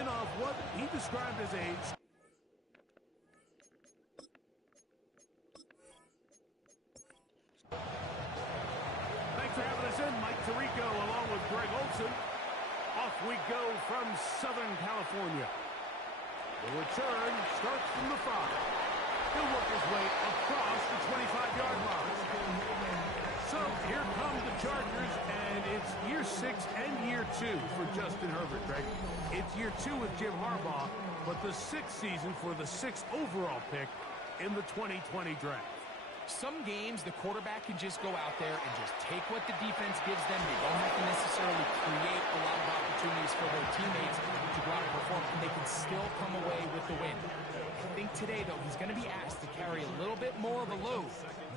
in off what he described as a... Thanks for having us in, Mike Tirico, along with Greg Olson. Off we go from Southern California. The return starts from the 5. He'll work his way across the 25-yard line. So here come the Chargers, and it's year 6 and year 2 for Justin Herbert, Greg. It's year 2 with Jim Harbaugh, but the 6th season for the 6th overall pick in the 2020 draft. Some games, the quarterback can just go out there and just take what the defense gives them. They don't have to necessarily create a lot of opportunities for their teammates to go out and perform, and they can still come away with the win. I think today, though, he's going to be asked to carry a little bit more of a load,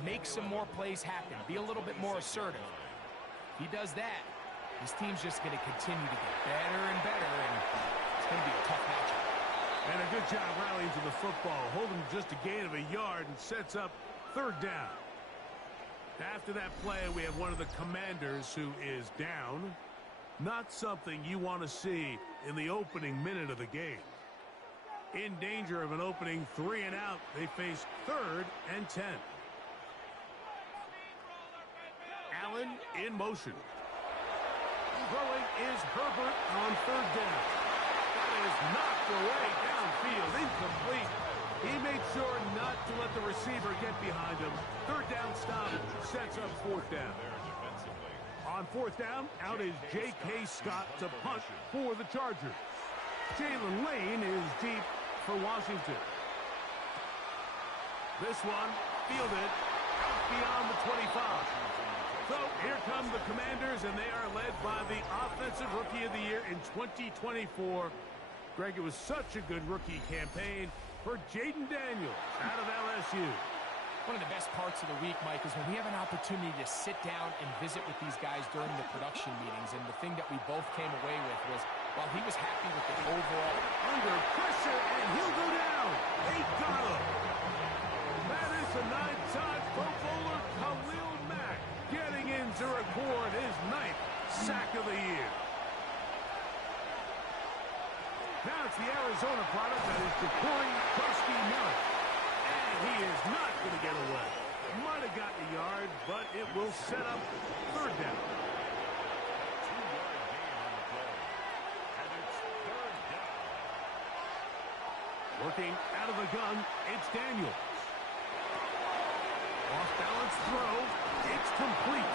make some more plays happen, be a little bit more assertive. If he does that, his team's just going to continue to get better and better, and it's going to be a tough matchup. And a good job rallying to the football, holding just a gain of a yard and sets up 3rd down. After that play, we have one of the Commanders who is down. Not something you want to see in the opening minute of the game. In danger of an opening 3 and out, they face 3rd and 10. Allen in motion. Throwing is Herbert on 3rd down. That is knocked away downfield, incomplete. He made sure not to let the receiver get behind him. 3rd down stop sets up 4th down. On 4th down, out is J.K. Scott to punt for the Chargers. Jalen Lane is deep for Washington. This one fielded out beyond the 25. So here come the Commanders, and they are led by the Offensive Rookie of the Year in 2024. Greg, it was such a good rookie campaign for Jaden Daniels out of LSU. One of the best parts of the week, Mike, is when we have an opportunity to sit down and visit with these guys during the production meetings. And the thing that we both came away with was, while he was happy with the overall... Under pressure, and he'll go down. They got him. That is the 9-time Pro Bowler Khalil Mack getting in to record his 9th sack of the year. Now it's the Arizona product that is deploying Krusty Miller. And he is not going to get away. Might have gotten a yard, but it will set up 3rd down. 2-yard gain on the play. And it's 3rd down. Working out of the gun, it's Daniels. Off-balance throw. It's complete.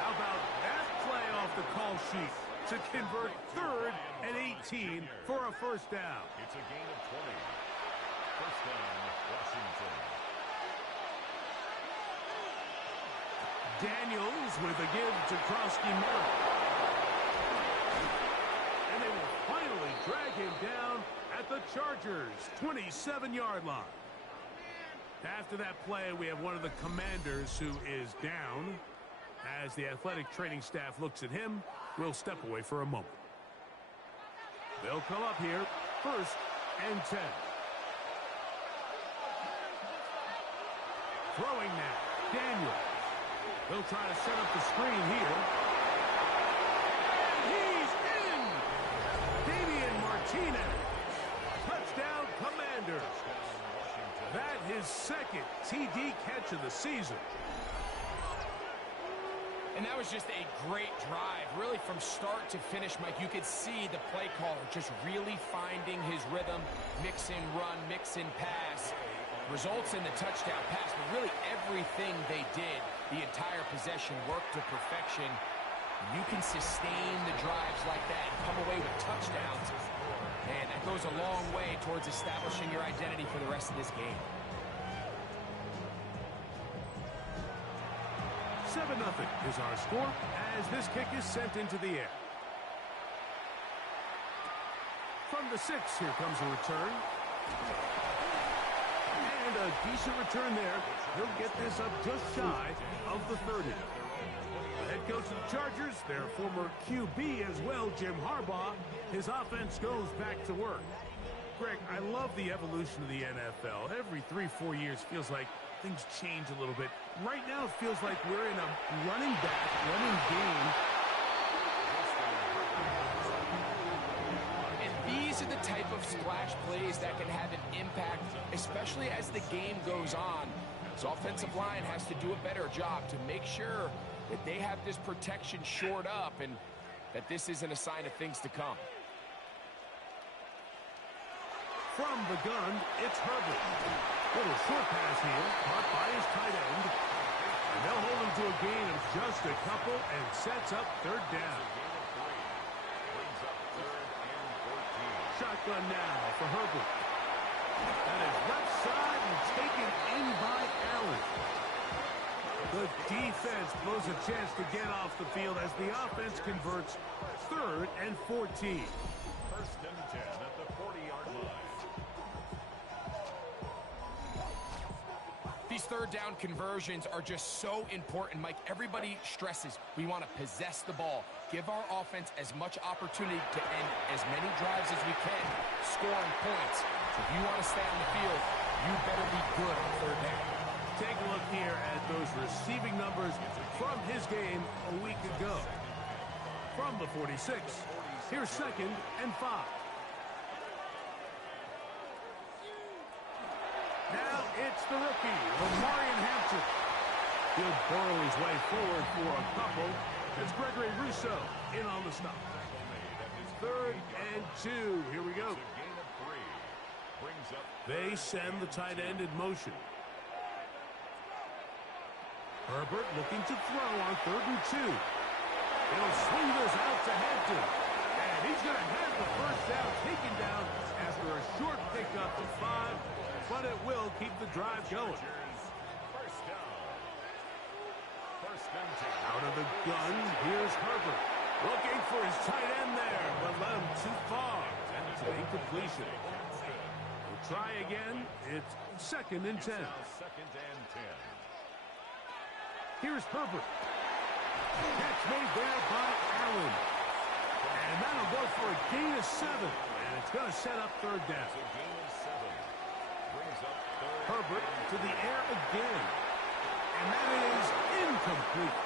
How about that play off the call sheet to convert 3rd and 18 for a 1st down? It's a gain of 20. 1st down, Washington. Daniels with a give to Krusty Miller. And they will finally drag him down at the Chargers' 27-yard line. After that play, we have one of the Commanders who is down. As the athletic training staff looks at him, we'll step away for a moment. They'll come up here, 1st and 10. Throwing now, Daniels. They'll try to set up the screen here. And he's in! Damian Martinez. Touchdown, Commanders. That his 2nd TD catch of the season. And that was just a great drive, really from start to finish, Mike. You could see the play caller just really finding his rhythm, mix in run, mix in pass. Results in the touchdown pass, but really everything they did, the entire possession worked to perfection. You can sustain the drives like that and come away with touchdowns. Man, that goes a long way towards establishing your identity for the rest of this game. 7-0 is our score as this kick is sent into the air. From the 6, here comes a return. And a decent return there. He'll get this up just shy of the 30. The head coach of the Chargers, their former QB as well, Jim Harbaugh, his offense goes back to work. Greg, I love the evolution of the NFL. Every 3-4 years feels like things change a little bit. Right now it feels like we're in a running game. And are the type of splash plays that can have an impact, especially as the game goes on. So offensive line has to do a better job to make sure that they have this protection shored up and that this isn't a sign of things to come. From the gun, it's Herbert. Little short pass here, caught by his tight end. And they'll hold him to a gain of just a couple and sets up third down. Shotgun now for Herbert. That is left side and taken in by Allen. The defense blows a chance to get off the field as the offense converts 3rd and 14. First and 10 at the 40-yard line. These third down conversions are just so important, Mike. Everybody stresses we want to possess the ball, give our offense as much opportunity to end as many drives as we can, scoring points. So if you want to stay on the field, you better be good on third down. Take a look here at those receiving numbers from his game a week ago. From the 46, here's 2nd and 5. Now it's the rookie, Omarion Hampton. He'll burrow his way forward for a couple. It's Gregory Rousseau in on the stop. 3rd and 2. Here we go. They send the tight end in motion. Herbert looking to throw on 3rd and 2. He'll swing this out to Hampton. And he's going to have the first down taken down after a short pickup to 5. But it will keep the drive going. First down. First and 10. Out of the gun, here's Herbert. Looking for his tight end there, but led him too far. And it's an incompletion. We'll try again. It's 2nd and 10. Second and 10. Here's Herbert. Catch made there by Allen. And that'll go for a gain of 7. And it's going to set up 3rd down. A gain of 7. Brings up 3rd. Herbert to the air again. And that is incomplete.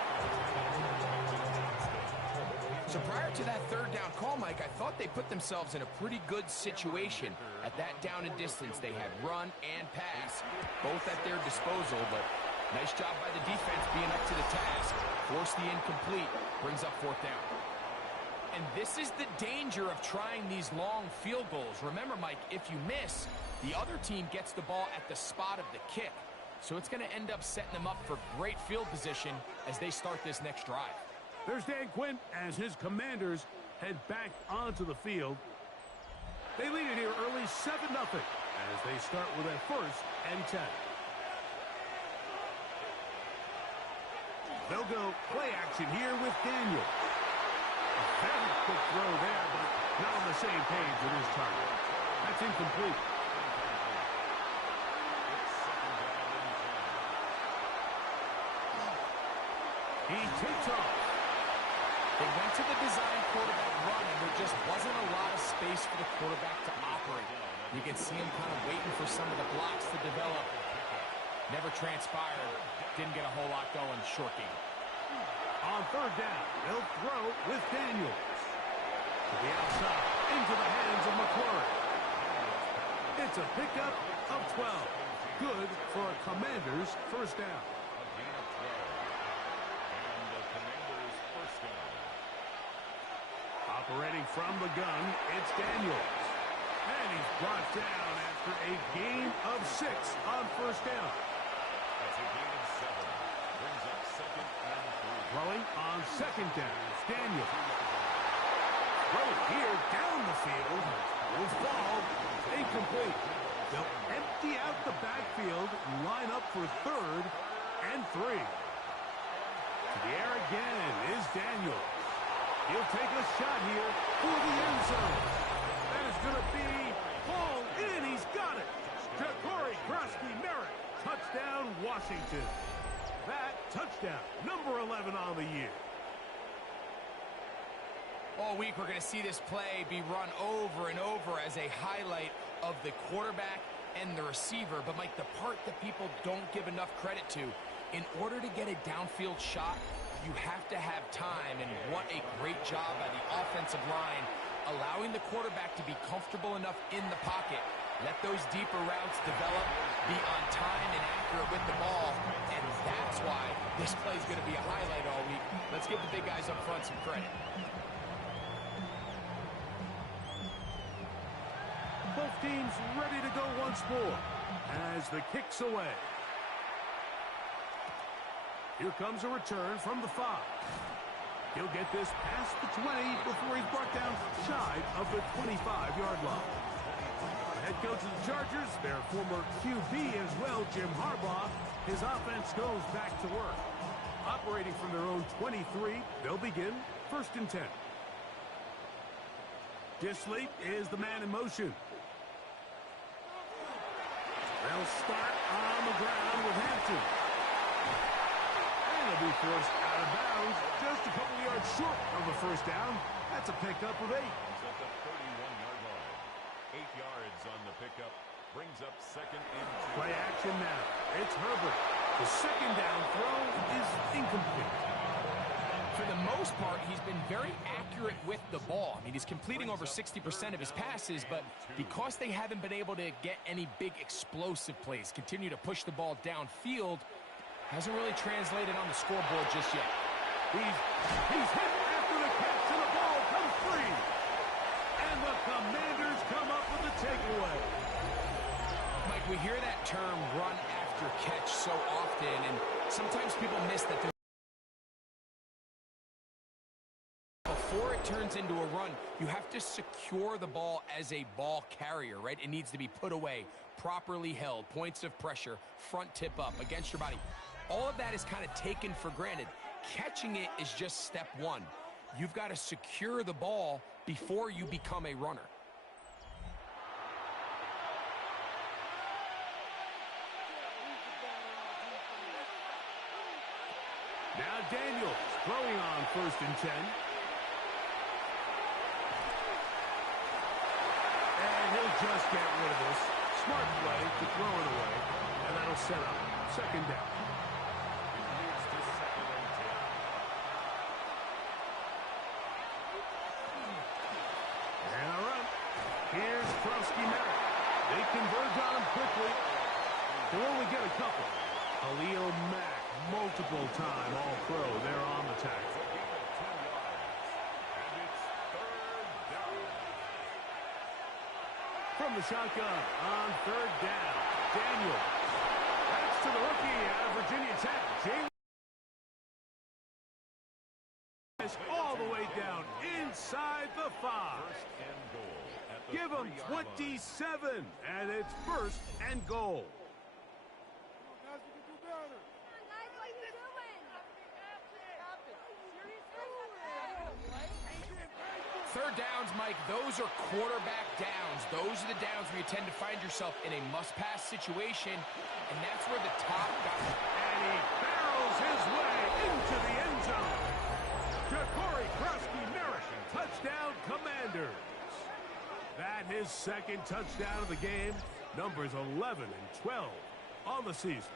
So prior to that 3rd down call, Mike, I thought they put themselves in a pretty good situation. At that down and distance, they had run and pass, both at their disposal, but nice job by the defense being up to the task. Force the incomplete, brings up 4th down. And this is the danger of trying these long field goals. Remember, Mike, if you miss, the other team gets the ball at the spot of the kick. So it's going to end up setting them up for great field position as they start this next drive. There's Dan Quinn as his Commanders head back onto the field. They lead it here early 7-0 as they start with a 1st and 10. They'll go play action here with Daniel. A very quick throw there, but not on the same page with his target. That's incomplete. He takes off. They went to the design quarterback run, and there just wasn't a lot of space for the quarterback to operate. You can see him kind of waiting for some of the blocks to develop. Never transpired. Didn't get a whole lot going. Short game. On 3rd down, they'll throw with Daniels. To the outside, into the hands of McClure. It's a pickup of 12. Good for a Commander's 1st down. Operating from the gun, it's Daniels. And he's brought down after a gain of 6 on 1st down. That's a gain of 7. Brings up 2nd and 3. Throwing on 2nd down, it's Daniels. Throw here down the field. Will fall. Incomplete. They'll empty out the backfield and line up for 3rd and 3. To the air again is Daniels. He'll take a shot here for the end zone. That is going to be hauled in. He's got it. Ja'Cory Krosky-Merritt. Touchdown, Washington. That touchdown, number 11 on the year. All week, we're going to see this play be run over and over as a highlight of the quarterback and the receiver. But, Mike, the part that people don't give enough credit to, in order to get a downfield shot, you have to have time, and what a great job by the offensive line allowing the quarterback to be comfortable enough in the pocket. Let those deeper routes develop, be on time and accurate with the ball, and that's why this play is going to be a highlight all week. Let's give the big guys up front some credit. Both teams ready to go once more as the kick's away. Here comes a return from the 5. He'll get this past the 20 before he's brought down shy of the 25-yard line. The head coach of the Chargers, their former QB as well, Jim Harbaugh, his offense goes back to work. Operating from their own 23, they'll begin 1st and 10. Disley is the man in motion. They'll start on the ground with Hampton. And they'll be forced out of bounds just a couple yards short of the first down. That's a pickup of 8. He's at the 31-yard line. 8 yards on the pickup. Brings up 2nd and 2. Play action now. It's Herbert. The 2nd down throw is incomplete. For the most part, he's been very accurate with the ball. I mean, he's completing over 60% of his passes, but because they haven't been able to get any big explosive plays, continue to push the ball downfield, hasn't really translated on the scoreboard just yet. He's hit after the catch, and the ball comes free. And the Commanders come up with the takeaway. Mike, we hear that term run after catch so often, and sometimes people miss that before it turns into a run, you have to secure the ball as a ball carrier, right? It needs to be put away, properly held, points of pressure, front tip up against your body. All of that is kind of taken for granted. Catching it is just step one. You've got to secure the ball before you become a runner. Now Daniels throwing on 1st and 10. And he'll just get rid of this. Smart play to throw it away. And that'll set up 2nd down. And a run. Here's Krosky-Merritt. They converge on him quickly. They'll only get a couple. Khalil Mack, multiple time All-Pro there on the tackle. From the shotgun on 3rd down. Daniel. That's to the rookie out of Virginia Tech. Jalen all the way down inside the 5. Give him 27, and it's 1st and goal. Third downs, Mike, those are quarterback downs. Those are the downs where you tend to find yourself in a must-pass situation, and that's where the top guy... And he barrels his way into the end zone. Ja'Cory Krosky-Merritt, touchdown Commanders. That his 2nd touchdown of the game, numbers 11 and 12 on the season.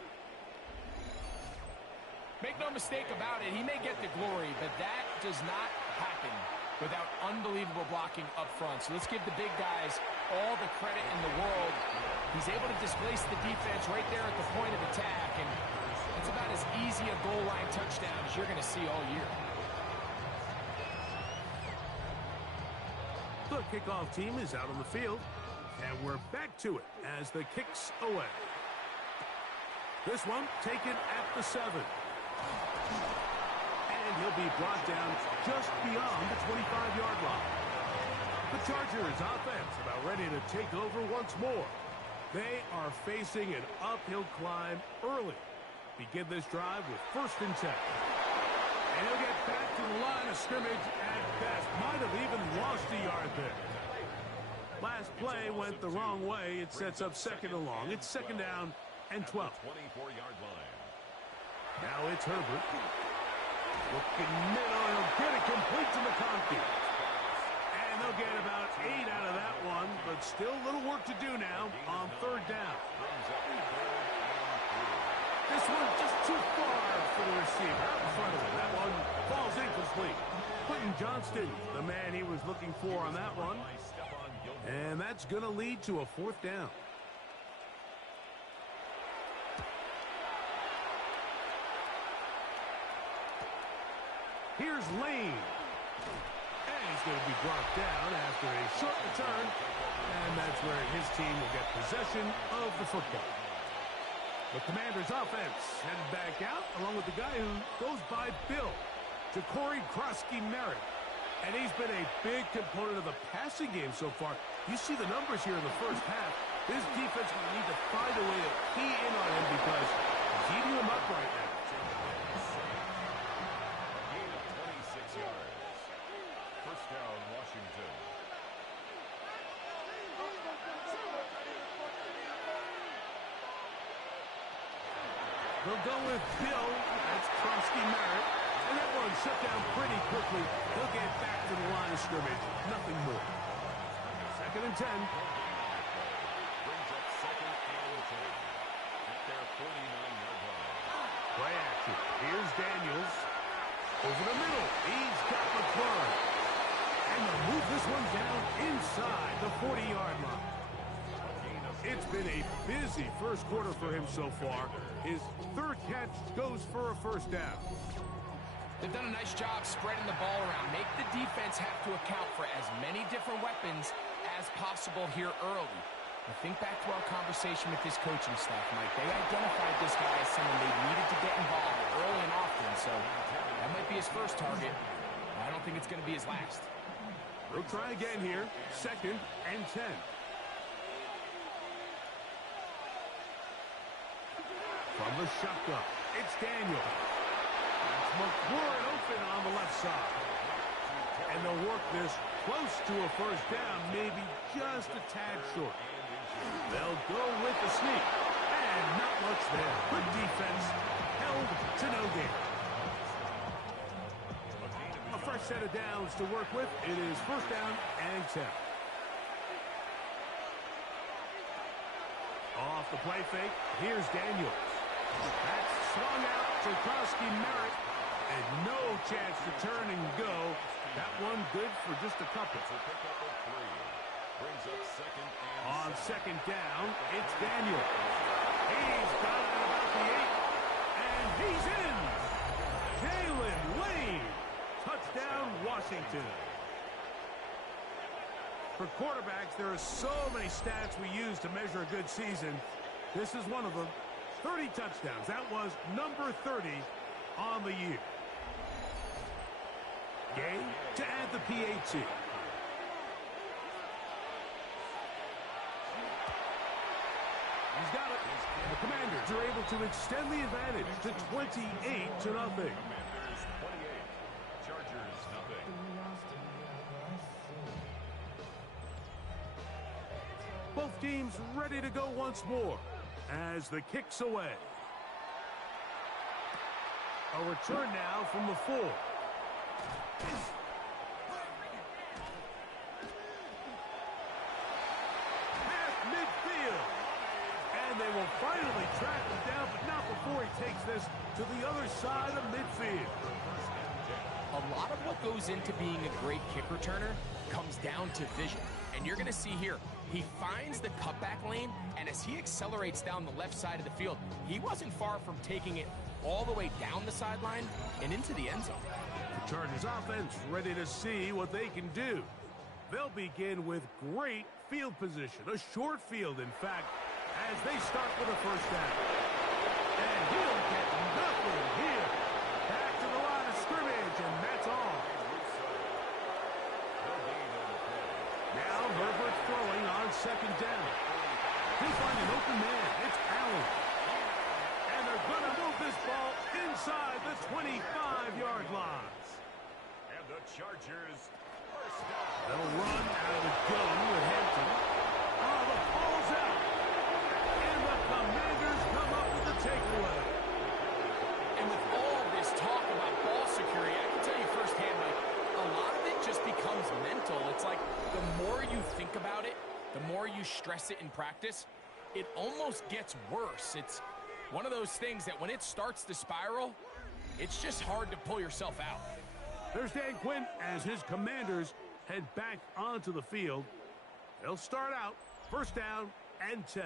Make no mistake about it, he may get the glory, but that does not happen without unbelievable blocking up front. So let's give the big guys all the credit in the world. He's able to displace the defense right there at the point of attack, and it's about as easy a goal line touchdown as you're going to see all year. The kickoff team is out on the field, and we're back to it as the kick's away. This one taken at the 7. And he'll be brought down just beyond the 25-yard line. The Chargers offense about ready to take over once more. They are facing an uphill climb early. Begin this drive with 1st and 10. And he'll get back to the line of scrimmage at best. Might have even lost a yard there. Last play went the wrong way. It sets up 2nd and long. It's 2nd down and 12. 24-yard line. Now it's Herbert. Looking middle. He'll get it complete to McConkey. And they'll get about 8 out of that one, but still a little work to do now on 3rd down. This one just too far for the receiver out in front of him. That one falls incomplete. Johnston, the man he was looking for on that one. And that's going to lead to a 4th down. Here's Lane. And he's going to be brought down after a short return. And that's where his team will get possession of the football. The Commanders' offense headed back out, along with the guy who goes by Bill, Corey Krosky-Merritt. And he's been a big component of the passing game so far. You see the numbers here in the first half. This defense will need to find a way to key in on him because he's eating him up right now. Gain of 26 yards. First down, Washington. They'll go with Bill. That's Krosky-Merritt. And that one shut down pretty quickly. He'll get back to the line of scrimmage. Nothing more. 2nd and 10. Brings up 2nd and 10 at their 49-yard line. Play action. Here's Daniels. Over the middle. He's got McLaurin. And they'll move this one down inside the 40-yard line. It's been a busy first quarter for him so far. His 3rd catch goes for a 1st down. They've done a nice job spreading the ball around. Make the defense have to account for as many different weapons as possible here early. Now think back to our conversation with this coaching staff, Mike. They identified this guy as someone they needed to get involved early and often, so that might be his first target. I don't think it's going to be his last. We'll try again here. 2nd and 10. From the shotgun, it's Daniel. McLaurin open on the left side. And they'll work this close to a 1st down, maybe just a tad short. They'll go with the sneak. And not much there. Good defense. Held to no gain. A fresh set of downs to work with. It is 1st down and 10. Off the play fake. Here's Daniels. That's swung out to Krosky-Merritt. And no chance to turn and go. That one good for just a couple. Brings up 2nd and on 2nd down, it's Daniel. He's got it at about the 8. And he's in. Jalen Lane. Touchdown, Washington. For quarterbacks, there are so many stats we use to measure a good season. This is one of them. 30 touchdowns. That was number 30 on the year. Gay to add the PAT. He's got it. The Commanders are able to extend the advantage to 28-0. Commanders 28, Chargers nothing. Both teams ready to go once more as the kick's away. A return now from the 4. Past midfield. And they will finally track him down, but not before he takes this to the other side of midfield. A lot of what goes into being a great kick returner comes down to vision. And you're going to see here, he finds the cutback lane, and as he accelerates down the left side of the field, he wasn't far from taking it all the way down the sideline and into the end zone. The Chargers offense ready to see what they can do. They'll begin with great field position, a short field, in fact, as they start with a 1st down. And he'll get nothing here. Back to the line of scrimmage, and that's all. Now Herbert throwing on 2nd down. He'll find an open man. It's Allen. And they're going to move this ball inside the 25-yard line. And the Chargers first down. They'll run out of the gun with Hampton. Oh, the ball's out. And the Commanders come up with the takeaway. And with all this talk about ball security, I can tell you firsthand, Mike, a lot of it just becomes mental. It's like the more you think about it, the more you stress it in practice, it almost gets worse. It's one of those things that when it starts to spiral, it's just hard to pull yourself out. There's Dan Quinn as his Commanders head back onto the field. They'll start out first down and 10.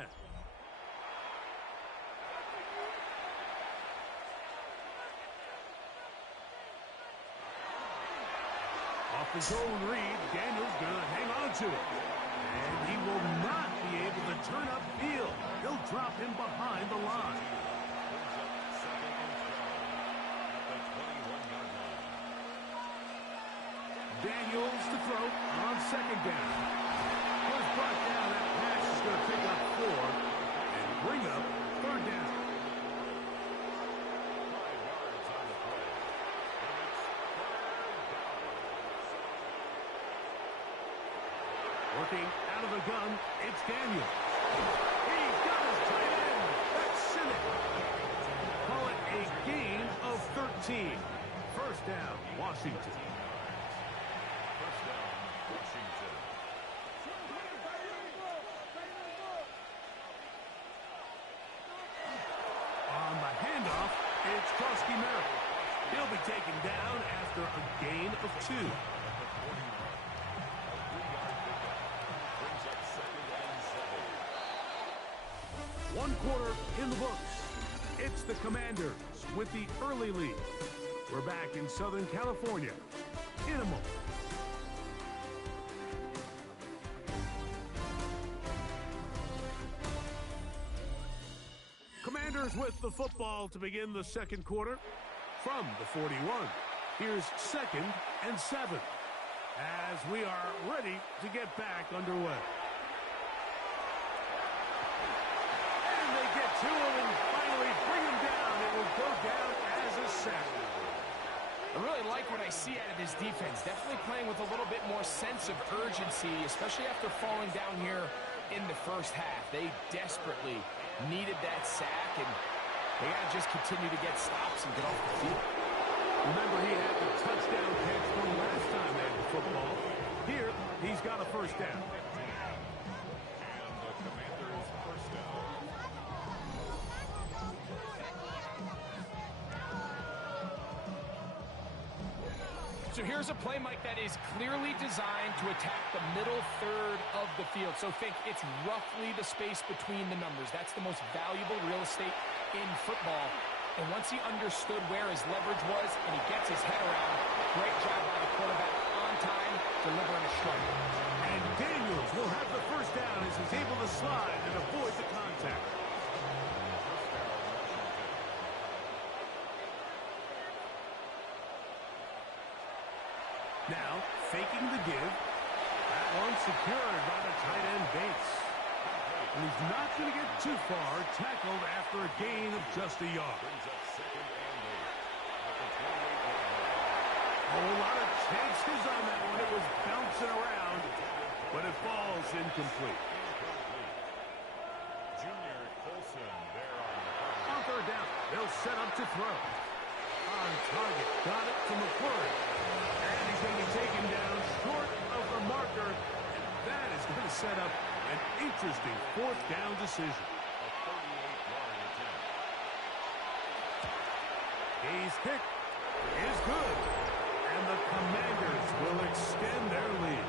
Off his own read, Daniels gonna hang on to it. And he will not be able to turn upfield. He'll drop him behind the line. Daniels to throw on second down. Was brought down. That pass is going to pick up 4 and bring up third down. 5 yards on the play. And it's 3rd down. Working out of the gun, it's Daniels. He's got his tight end. That's Cynic. Call it a gain of 13. First down, Washington. First down, Washington. On the handoff, it's Krusty Merritt. He'll be taken down after a gain of 2. Brings up 2nd and 7. 1 quarter in the books. It's the Commanders with the early lead. We're back in Southern California in a moment. Commanders with the football to begin the second quarter from the 41. Here's 2nd and 7 as we are ready to get back underway. And they get to him and finally bring him down. It will go down as a sack. I really like what I see out of this defense. Definitely playing with a little bit more sense of urgency, especially after falling down here in the first half. They desperately needed that sack, and they got to just continue to get stops and get off the field. Remember, he had the touchdown catch from last time they had the football. Here, he's got a first down. And the Commanders' first down. So here's a play, Mike, that is clearly designed to attack the middle third of the field. So think it's roughly the space between the numbers. That's the most valuable real estate in football. And once he understood where his leverage was and he gets his head around, great job by the quarterback on time, delivering a strike. And Daniels will have the first down as he's able to slide and avoid the contact. Now, faking the give. That one secured by the tight end Bates. And he's not going to get too far, tackled after a gain of just a yard. Brings up 2nd and 8 at the 28-yard line. A whole lot of chances on that one. It was bouncing around, but it falls incomplete. Junior Colson there on the cover. On third down, they'll set up to throw. On target, got it to McClure. And he's going to be taken down short of the marker. And that is going to set up an interesting fourth down decision. A 38-yard attempt. His kick is good. And the Commanders will extend their lead.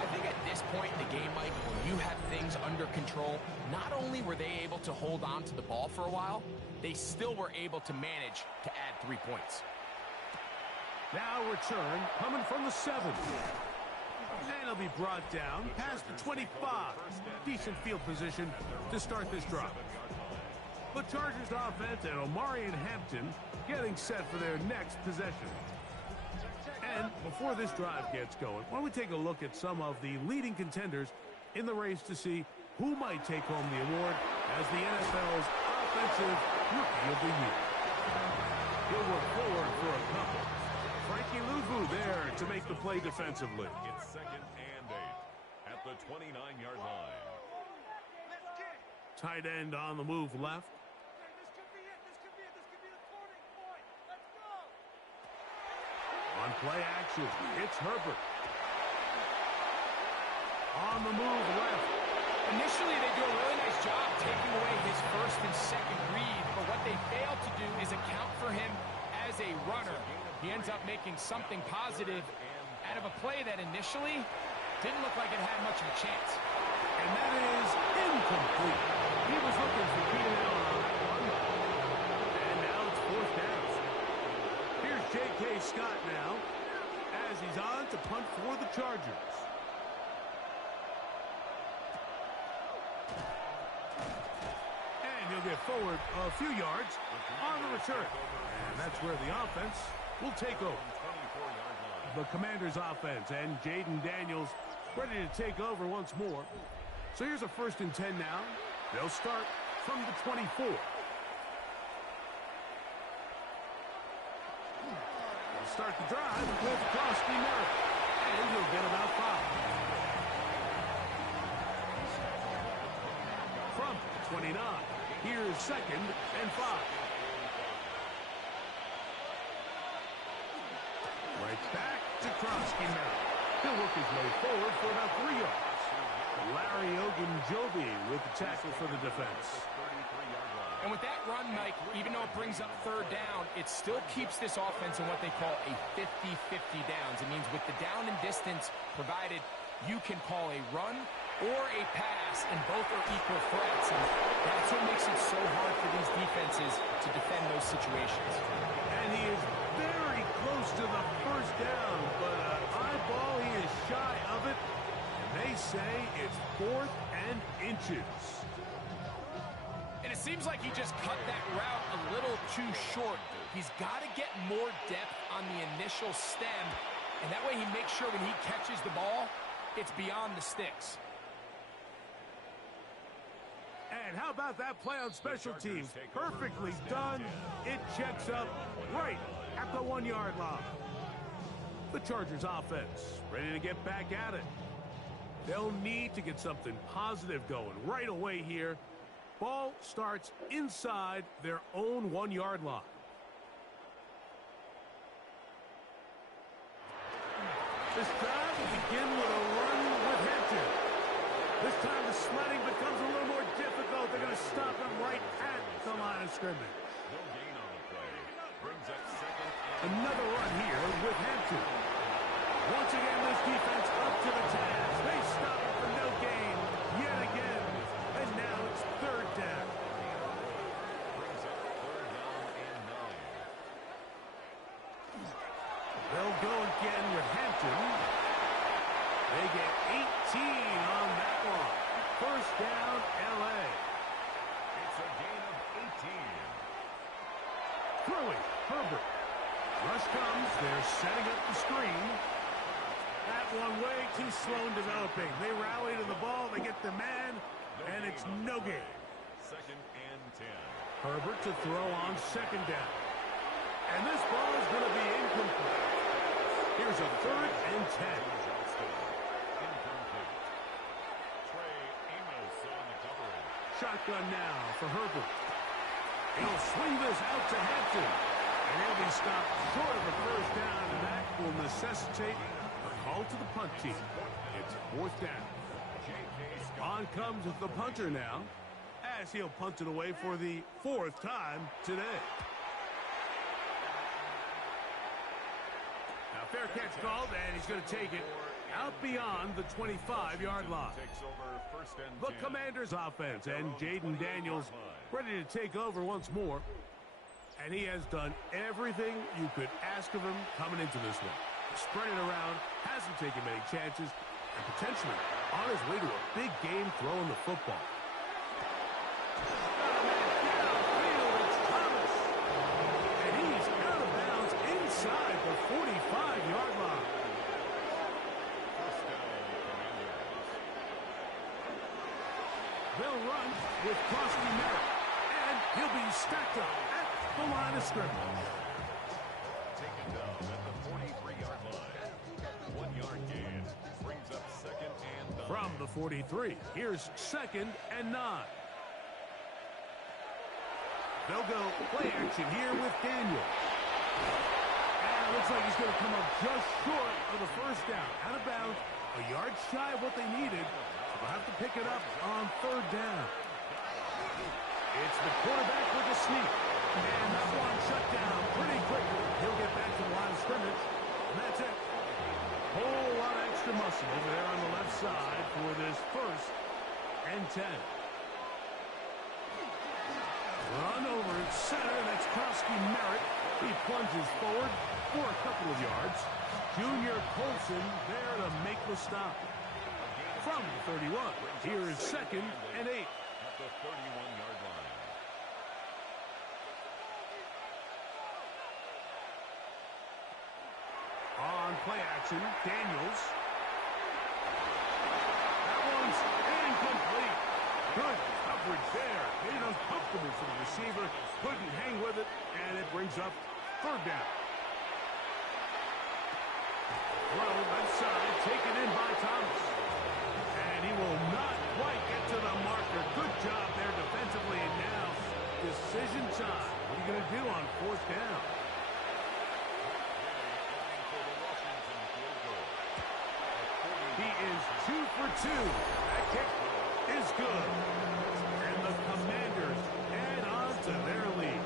I think at this point in the game, Mike, when you have things under control, not only were they able to hold on to the ball for a while, they still were able to manage to add 3 points. Now return coming from the 7. And he'll be brought down past the 25. Decent field position to start this drive. The Chargers offense and Omarion Hampton getting set for their next possession. And before this drive gets going, why don't we take a look at some of the leading contenders in the race to see who might take home the award as the NFL's Offensive Rookie of the Year. He'll work forward for a couple. Frankie Luvu there to make the play defensively. It's 2nd and 8 at the 29-yard line. Tight end on the move left. On play action, it's Herbert. On the move left. Initially, they do a really nice job taking away his first and second read, but what they fail to do is account for him as a runner, he ends up making something positive out of a play that initially didn't look like it had much of a chance. And that is incomplete. He was looking for Keenan Allen on that one. And now it's fourth down. Here's J.K. Scott now as he's on to punt for the Chargers. And he'll get forward a few yards on the return. And that's where the offense will take over. The Commanders' offense and Jaden Daniels ready to take over once more. So here's a 1st and 10 now. They'll start from the 24. They'll start the drive with Frosty Merritt. And he'll get about 5. From 29, here's 2nd and 5. Right back to Frosty Merritt. He'll work his way forward for about 3 yards. Larry Ogunjobi with the tackle for the defense. And with that run, Mike, even though it brings up 3rd down, it still keeps this offense in what they call a 50-50 downs. It means with the down and distance provided, you can call a run or a pass, and both are equal threats. And that's what makes it so hard for these defenses to defend those situations. And he is very close to the 1st down, but an eyeball, he is shy of it. They say it's 4th and inches. And it seems like he just cut that route a little too short. He's got to get more depth on the initial stem, and that way he makes sure when he catches the ball, it's beyond the sticks. And how about that play on special teams? Perfectly done. It checks up right at the 1-yard line. The Chargers offense ready to get back at it. They'll need to get something positive going right away here. Ball starts inside their own 1-yard line. This drive will begin with a run with Hampton. This time the sledding becomes a little more difficult. They're going to stop him right at the line of scrimmage. No gain on the play. Brings up 2nd. Another run here with Hampton. Once again, this defense up to the task. They stop it for no gain yet again. And now it's 3rd down. Brings up 3rd down and 9. They'll go again with Hampton. They get 18 on that one. 1st down, L.A. It's a gain of 18. Throwing, Herbert. Rush comes. They're setting up the screen. That one way too slow in developing. They rally to the ball. They get the man, and it's no gain. 2nd and 10. Herbert to throw on 2nd down. And this ball is going to be incomplete. Here's a 3rd and 10. Incomplete. Trey Amos on the coverage. Shotgun now for Herbert. He'll swing this out to Hampton. And he'll be stopped short of a 1st down, and that will necessitate a call to the punt team. It's 4th down. On comes the punter now, as he'll punt it away for the 4th time today. Now, fair catch called, and he's going to take it out beyond the 25-yard line. The Commanders' offense and Jaden Daniels ready to take over once more. And he has done everything you could ask of him coming into this one. Spread it around, hasn't taken many chances, and potentially on his way to a big game throwing the football. Downfield, it's Thomas. And he's out of bounds inside the 45-yard line. They'll run with Frosty Merritt, and he'll be stacked up at the line of scrimmage. Taken down at the 43-yard line. 1-yard gain. Brings up 2nd and 9. From the 43, here's 2nd and 9. They'll go play action here with Daniel. And it looks like he's going to come up just short of the 1st down. Out of bounds, a yard shy of what they needed. So they'll have to pick it up on 3rd down. It's the quarterback with the sneak. And that one shut down pretty quickly. He'll get back to the line of scrimmage, and that's it. Whole lot of extra muscle over there on the left side for this 1st and 10. Run over at center. That's Kowski Merritt. He plunges forward for a couple of yards. Junior Colson there to make the stop. From the 31, here is 2nd and 8. At the 31-yard line. On play action, Daniels. That one's incomplete. Good coverage there. Made it uncomfortable for the receiver. Couldn't hang with it, and it brings up 3rd down. Throw left side, taken in by Thomas. And he will not quite get to the marker. Good job there defensively, and now decision time. What are you going to do on 4th down? He is 2 for 2. That kick is good. And the Commanders add on to their lead.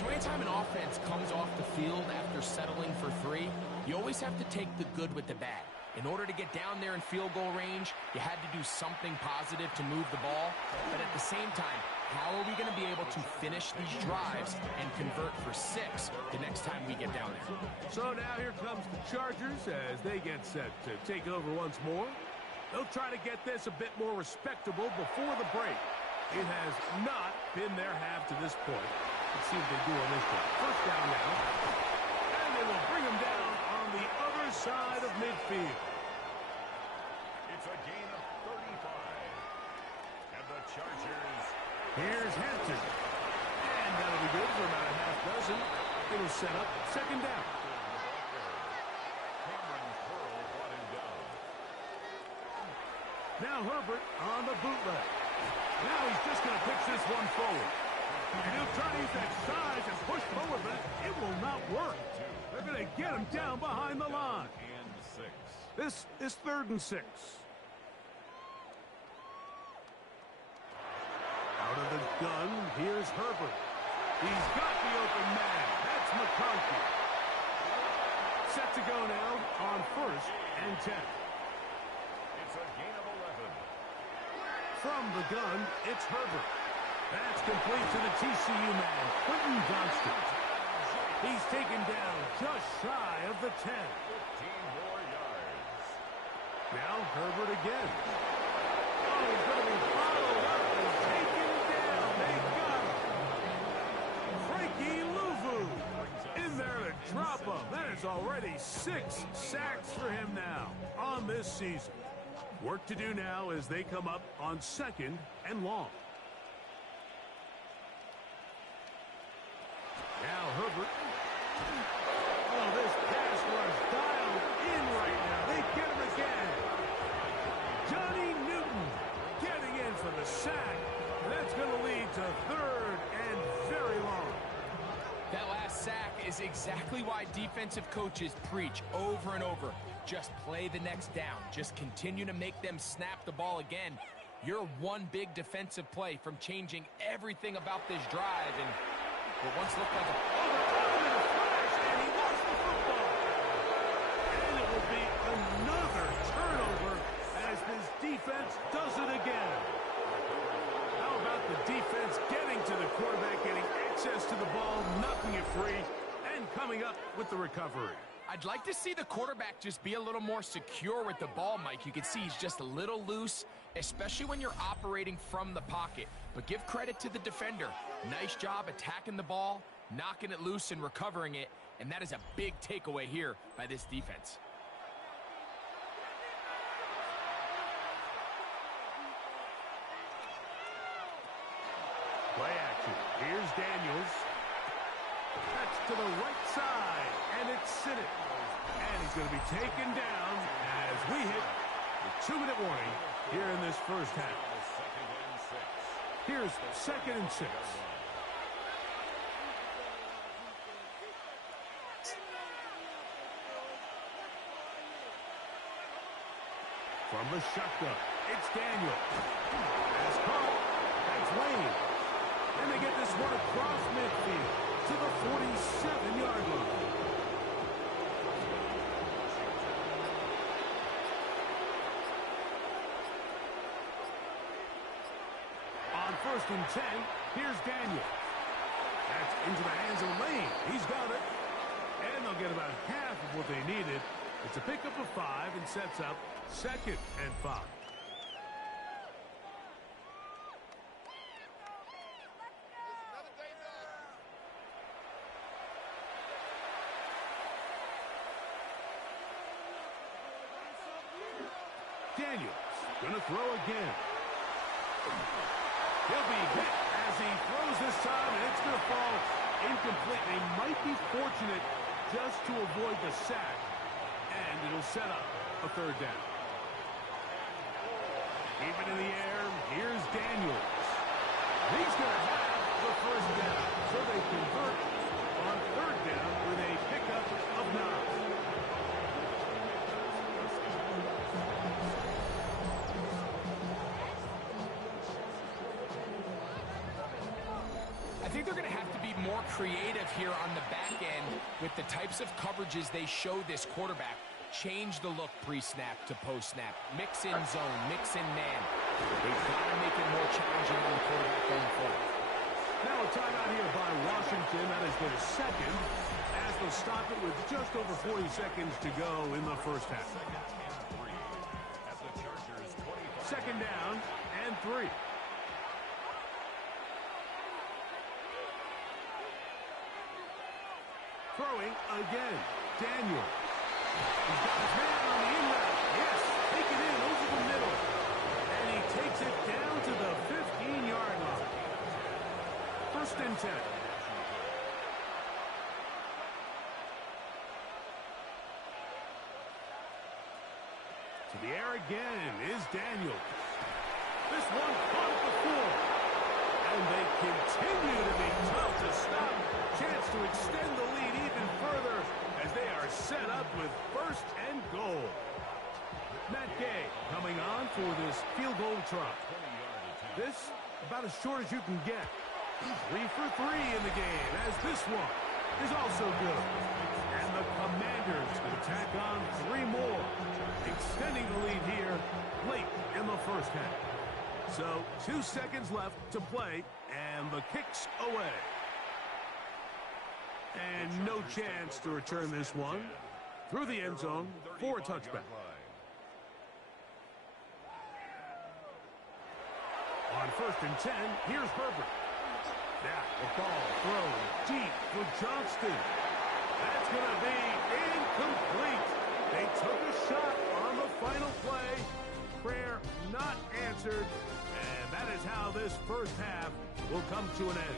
So anytime an offense comes off the field after settling for 3, you always have to take the good with the bad. In order to get down there in field goal range, you had to do something positive to move the ball. But at the same time, how are we going to be able to finish these drives and convert for 6 the next time we get down there? So now here comes the Chargers as they get set to take over once more. They'll try to get this a bit more respectable before the break. It has not been their half to this point. Let's see what they do on this one. 1st down now. And they will bring him down on the other side of midfield. It's a gain of 35. And the Chargers. Here's Hampton. And that'll be good for about a half dozen. It'll set up 2nd down. Cameron Curl brought him down. Now Herbert on the bootleg. Now he's just going to pitch this one forward. And he'll try to use that size and push forward, but it will not work. They're going to get him down behind the line. And 6. This is 3rd and 6. Out of the gun, here's Herbert. He's got the open man. That's McCarthy. Set to go now on 1st and 10. It's a gain of 11. From the gun, it's Herbert. That's complete to the TCU man, Quentin Johnston. He's taken down just shy of the 10. 15 more yards. Now Herbert again. Oh, he's going to be followed up and taken down. They got him. Frankie Louvu in there to drop him. That is already 6 sacks for him now on this season. Work to do now as they come up on 2nd and long. Now Herbert. Oh, this pass was dialed in right now. They get him again. Johnny Newton getting in for the sack. That's going to lead to 3rd and very long. That last sack is exactly why defensive coaches preach over and over. Just play the next down. Just continue to make them snap the ball again. You're one big defensive play from changing everything about this drive. And what once looked like a... And he lost the football. And it will be another turnover as this defense does it again. How about the defense getting to the quarterback, getting access to the ball, knocking it free, and coming up with the recovery? I'd like to see the quarterback just be a little more secure with the ball, Mike. You can see he's just a little loose, especially when you're operating from the pocket. But give credit to the defender. Nice job attacking the ball, knocking it loose and recovering it, and that is a big takeaway here by this defense. Play action. Here's Daniels. That's to the right side, and it's Sinnott. And he's going to be taken down as we hit the 2-minute warning here in this first half. Here's 2nd and 6. From the shotgun, it's Daniel. That's caught. That's Wayne. And they get this one across midfield to the 47-yard line. On 1st and 10, here's Daniel. That's into the hands of Lane. He's got it. And they'll get about half of what they needed. It's a pickup of 5 and sets up 2nd and 5. Daniels going to throw again. He'll be hit as he throws this time, and it's going to fall incomplete. They might be fortunate just to avoid the sack, and it'll set up a 3rd down. Even in the air, here's Daniels. He's going to have the 1st down, so they convert on 3rd down with a pickup of 9. I think they're going to have to be more creative here on the back end with the types of coverages they show this quarterback. Change the look pre-snap to post-snap. Mix in zone, mix in man. They've got to make it more challenging on the quarterback going forward. Now a timeout here by Washington. That is their 2nd, as they'll stop it with just over 40 seconds to go in the 1st half. 2nd down and 3. Throwing again. Daniel. He's got his man on the in route. Yes, take it in over the middle. And he takes it down to the 15-yard line. 1st and 10. To the air again is Daniel. This one caught at the 4. And they continue to be tough to stop. Chance to extend the lead even further as they are set up with 1st and goal. Matt Gay coming on for this field goal try. This about as short as you can get. 3 for 3 in the game, as this one is also good. And the Commanders will tack on 3 more, extending the lead here late in the 1st half. So 2 seconds left to play, and the kick's away. And no chance to return this one through the end zone for a touchback. On 1st and 10, here's Herbert. Now the ball thrown deep for Johnston. That's going to be incomplete. They took a shot on the final play. Prayer not answered. And that is how this 1st half will come to an end.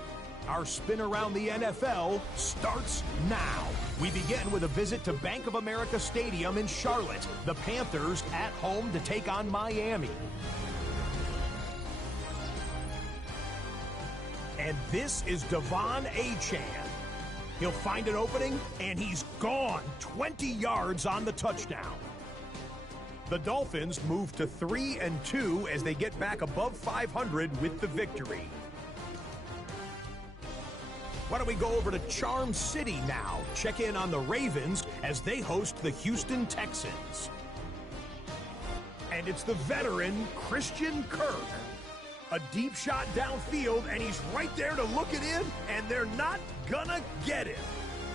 Our spin around the NFL starts now. We begin with a visit to Bank of America Stadium in Charlotte. The Panthers at home to take on Miami. And this is Devon Achane. He'll find an opening, and he's gone 20 yards on the touchdown. The Dolphins move to 3-2 as they get back above 500 with the victory. Why don't we go over to Charm City now? Check in on the Ravens as they host the Houston Texans. And it's the veteran Christian Kirk. A deep shot downfield, and he's right there to look it in, and they're not gonna get it.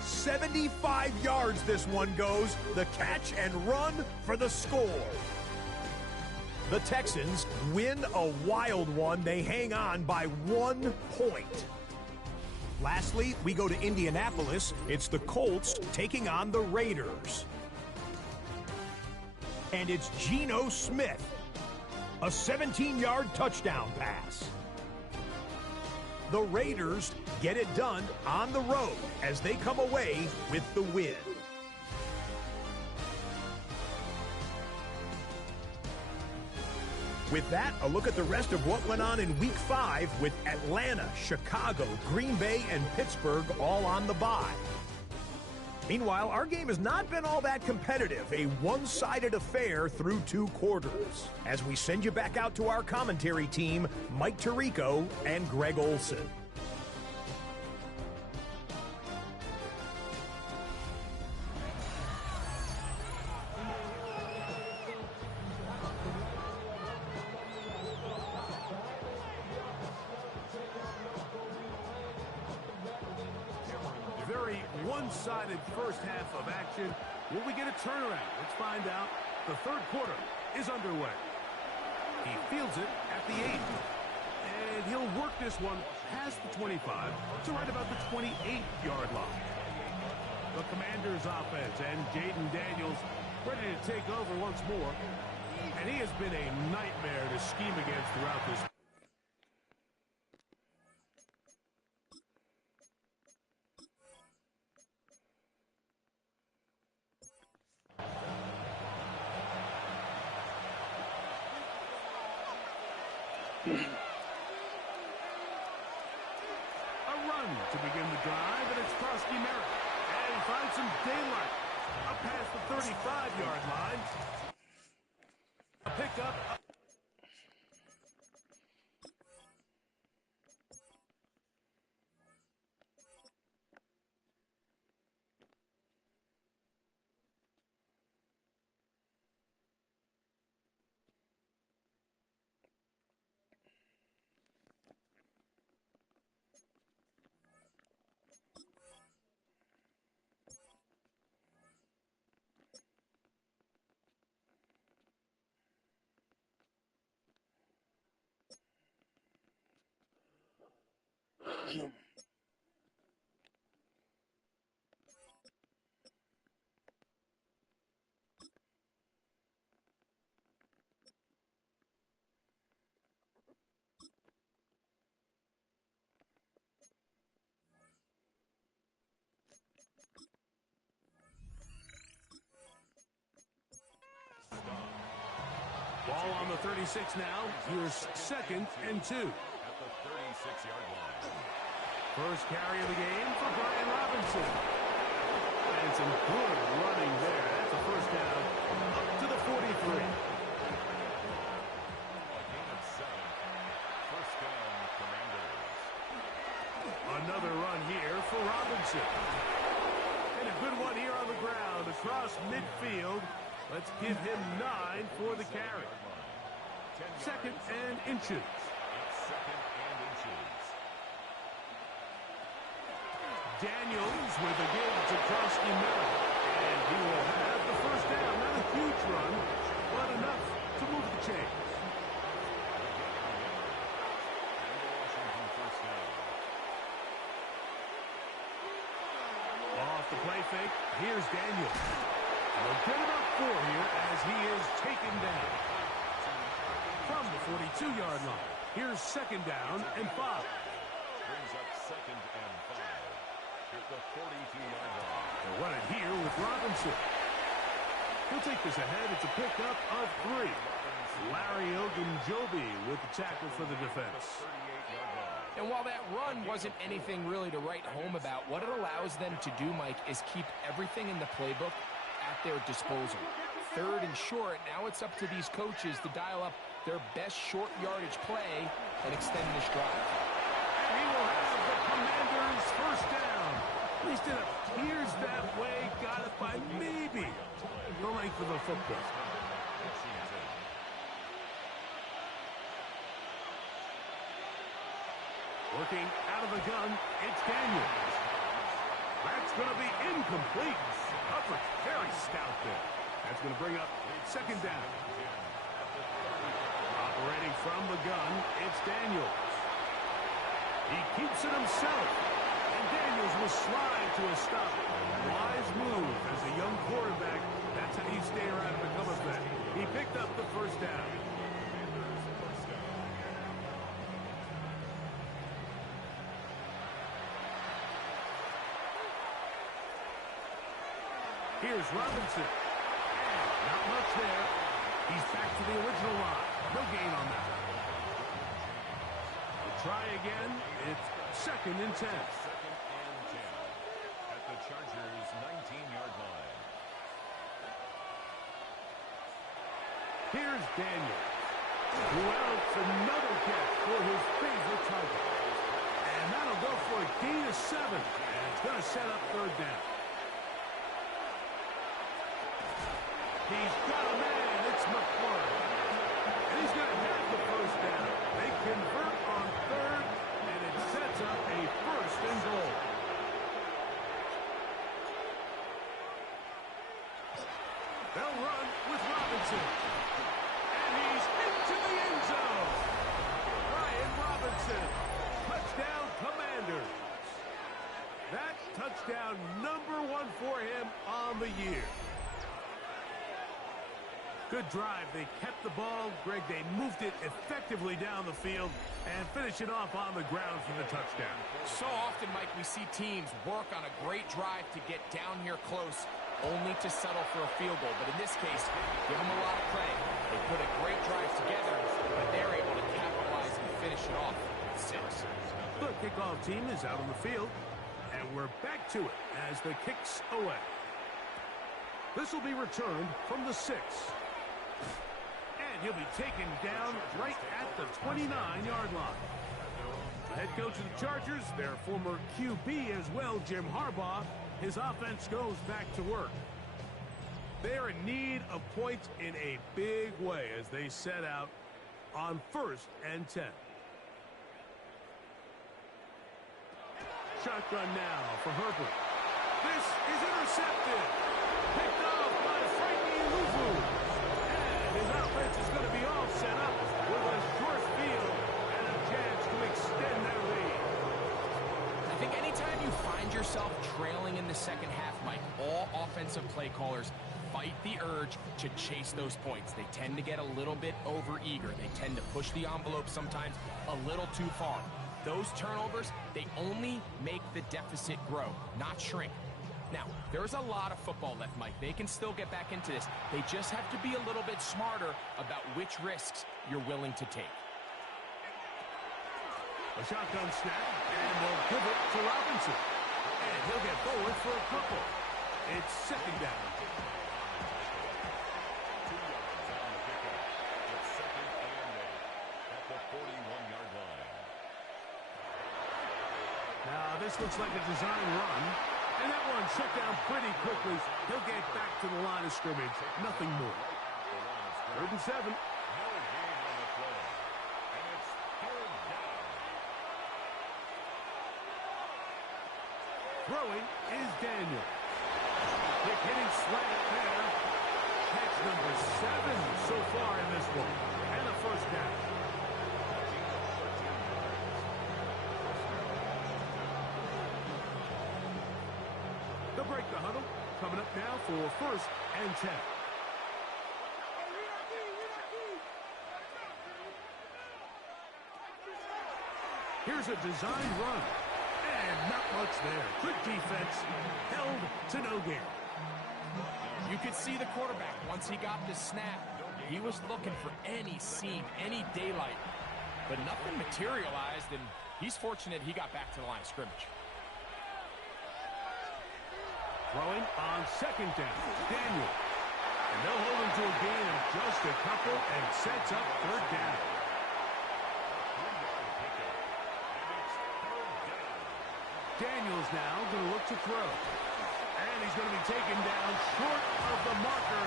75 yards this one goes. The catch and run for the score. The Texans win a wild one. They hang on by 1 point. Lastly, we go to Indianapolis. It's the Colts taking on the Raiders. And it's Geno Smith. A 17-yard touchdown pass. The Raiders get it done on the road as they come away with the win. With that, a look at the rest of what went on in Week 5 with Atlanta, Chicago, Green Bay, and Pittsburgh all on the bye. Meanwhile, our game has not been all that competitive, a one-sided affair through 2 quarters. As we send you back out to our commentary team, Mike Tirico and Greg Olson. one-sided first half of action. Will we get a turnaround? Let's find out. The third quarter is underway. He fields it at the 8. And he'll work this one past the 25 to right about the 28-yard line. The Commanders' offense and Jaden Daniels ready to take over once more. And he has been a nightmare to scheme against throughout this. A run to begin the drive, and it's Krosky Merritt. And he finds some daylight up past the 35-yard line. A pickup. Ball on the 36 now. Here's 2nd and 2. At the 36-yard line. First carry of the game for Brian Robinson. And some good running there. That's a first down up to the 43. A gain of 7. First down, Commanders. Another run here for Robinson. And a good one here on the ground across midfield. Let's give him 9 for the carry. 2nd and inches. It's 2nd and inches. Daniels with a give to Krosky Merritt. And he will have the first down. Not a huge run, but enough to move the chains. And the Washington first down. Off the play fake, here's Daniels. They'll get about 4 here as he is taken down. From the 42-yard line, here's 2nd down and 5. Brings up 2nd and 5. At the 42-yard line. They'll run it here with Robinson. He'll take this ahead. It's a pickup of 3. Larry Ogunjobi with the tackle for the defense. 38-yard line. And while that run wasn't anything really to write home about, what it allows them to do, Mike, is keep everything in the playbook at their disposal. 3rd and short, now it's up to these coaches to dial up their best short yardage play and extend this drive. And he will have the Commanders' first down. At least it appears that way. Got it by maybe the length of a football. Working out of the gun, it's Daniels. That's going to be incomplete. Coverage very stout there. That's going to bring up 2nd down. Operating from the gun, it's Daniels. He keeps it himself. And Daniels will slide to a stop. Wise move as a young quarterback. That's how you stay around and become effective. He picked up the first down. Here's Robinson. Not much there. He's back to the original line. No gain on that. We'll try again. It's 2nd and 10. 2nd and 10. At the Chargers' 19-yard line. Here's Daniels. Who else? Another catch for his favorite target. And that'll go for a gain of 7. And it's going to set up 3rd down. He's got a man. It's McClure. And he's going to have the first down. They convert on 3rd, and it sets up a 1st and goal. Good drive. They kept the ball. Greg, they moved it effectively down the field and finish it off on the ground for the touchdown. So often, Mike, we see teams work on a great drive to get down here close, only to settle for a field goal. But in this case, give them a lot of credit. They put a great drive together, but they're able to capitalize and finish it off with 6. The kickoff team is out on the field, and we're back to it as the kick's away. This will be returned from the 6. And he'll be taken down right at the 29-yard line. The head coach of the Chargers, their former QB as well, Jim Harbaugh, his offense goes back to work. They're in need of points in a big way as they set out on 1st and 10. Shotgun now for Herbert. This is intercepted. Picked off by Frankie Luvu. And his offense is going to be all set up with a short field and a chance to extend their lead. I think anytime you find yourself trailing in the second half, Mike, all offensive play callers fight the urge to chase those points. They tend to get a little bit overeager. They tend to push the envelope sometimes a little too far. Those turnovers, they only make the deficit grow, not shrink. Now, there's a lot of football left, Mike. They can still get back into this. They just have to be a little bit smarter about which risks you're willing to take. A shotgun snap, and they'll give it to Robinson. And he'll get forward for a couple. It's 2nd down. Now, this looks like a design run. And that one shut down pretty quickly. He'll get back to the line of scrimmage. Nothing more. 3rd and 7. Throwing is Daniel. Quick hitting slant there. Catch number 7 so far in this one. And a 1st down. They'll break the huddle. Coming up now for 1st and 10. Here's a design run. And not much there. Good defense. Held to no gain. You could see the quarterback, once he got the snap, he was looking for any seam, any daylight. But nothing materialized, and he's fortunate he got back to the line of scrimmage. Throwing on 2nd down. Daniel. And they'll hold him to a gain of just a couple and sets up 3rd down. Daniel's now going to look to throw. And he's going to be taken down short of the marker.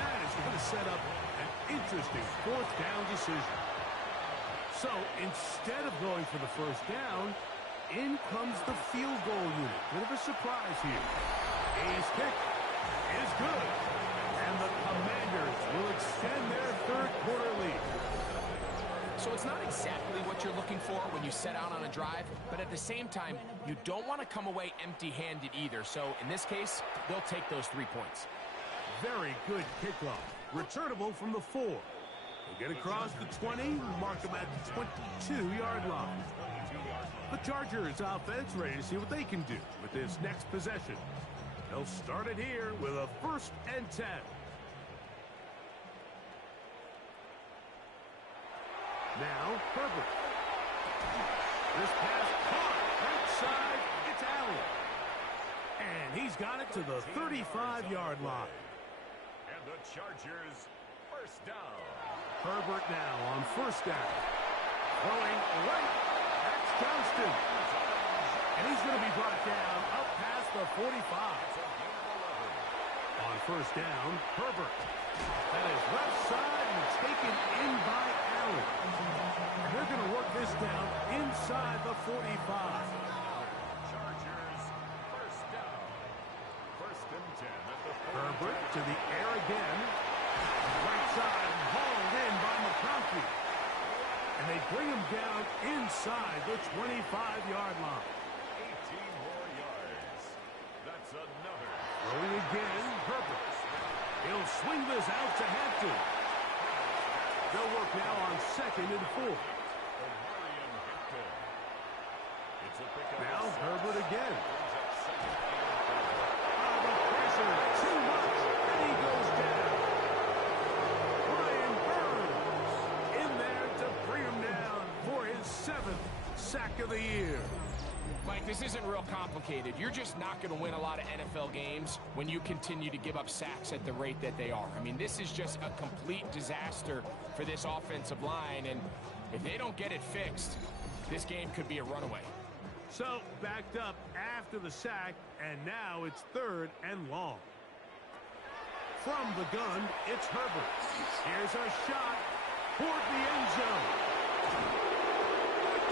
That is going to set up an interesting 4th down decision. So instead of going for the 1st down, in comes the field goal unit. Bit of a surprise here. His kick is good. And the Commanders will extend their 3rd quarter lead. So it's not exactly what you're looking for when you set out on a drive, but at the same time, you don't want to come away empty-handed either. So in this case, they'll take those 3 points. Very good kickoff. Returnable from the 4. They'll get across the 20, mark them at the 22-yard line. The Chargers offense ready to see what they can do with this next possession. They'll start it here with a 1st and 10. Now, Herbert. This pass caught. Right side, it's Allen. And he's got it to the 35-yard line. And the Chargers, 1st down. Herbert now on 1st down. Throwing right. That's Johnston. And he's going to be brought down up past the 45. On 1st down, Herbert. That is left side and taken in by Allen. And they're going to work this down inside the 45. Chargers, 1st down. 1st and 10 at the 40. Herbert to the air again. Right side hauled in by McConkey. And they bring him down inside the 25-yard line. 18 more yards. That's another. Throwing again, Herbert. He'll They'll swing this out to Hampton. They'll work now on 2nd and 4. Now Herbert again. The pressure, too much, and he goes down. Brian Burns in there to bring him down for his 7th sack of the year. Mike, this isn't real complicated. You're just not going to win a lot of NFL games when you continue to give up sacks at the rate that they are. I mean, this is just a complete disaster for this offensive line, and if they don't get it fixed, this game could be a runaway. So, backed up after the sack, and now it's 3rd and long. From the gun, it's Herbert. Here's a shot toward the end zone.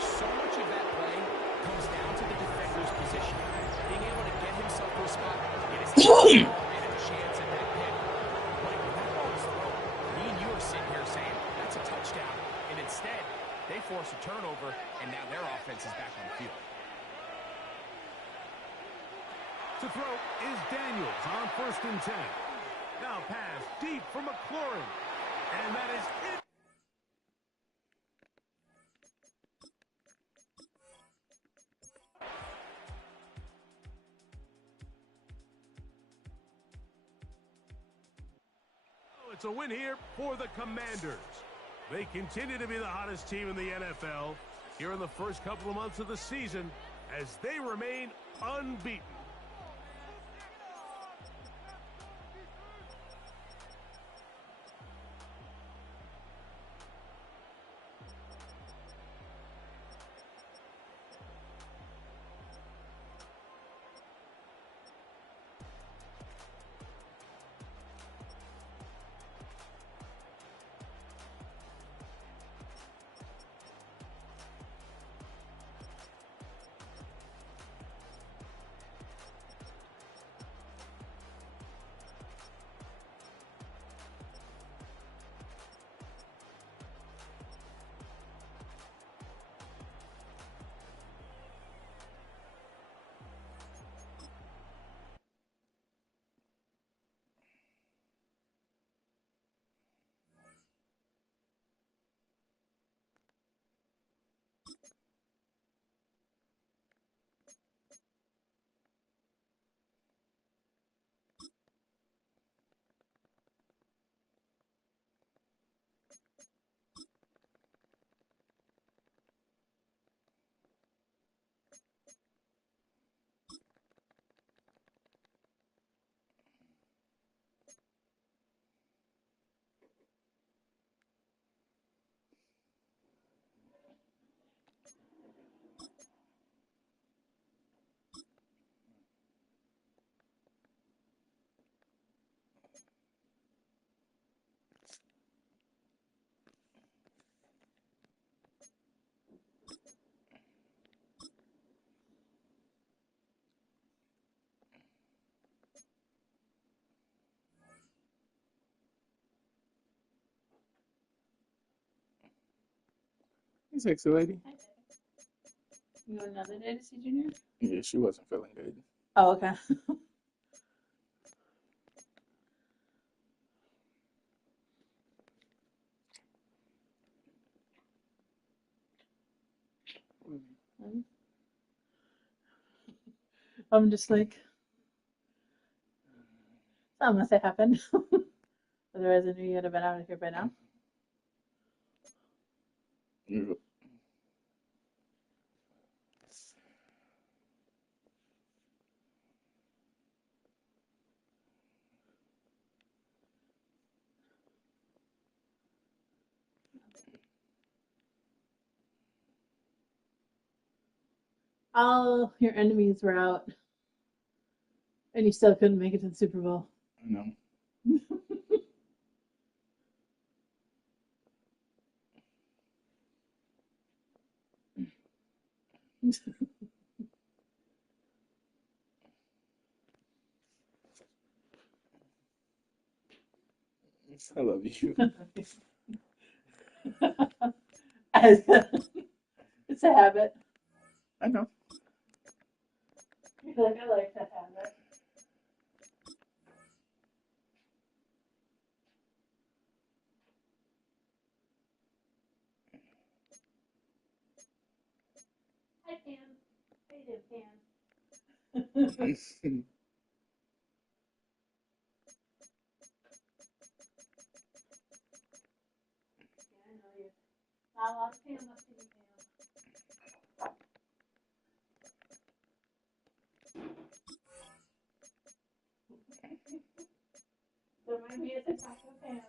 So much of that play comes down to the defender's position. Being able to get himself to a spot, get his hands and a chance at that pick. Like, when that ball was thrown, me and you are sitting here saying, that's a touchdown. And instead, they force a turnover, and now their offense is back on the field. To throw is Daniels on 1st and 10. Now pass deep for McLaurin. And that is it. It's a win here for the Commanders. They continue to be the hottest team in the NFL here in the first couple of months of the season as they remain unbeaten. Hey, sexy lady. You want another day to see Junior? Yeah, she wasn't feeling good. Oh, okay. I'm just like, that must have happened. Otherwise, I knew you would have been out of here by now. Yeah. All your enemies were out, and you still couldn't make it to the Super Bowl. I know. I love you. It's a habit. I know. I like that habit. I know you. Not a lot of Pam left in you, Pam. There might be a TikTok of Pam.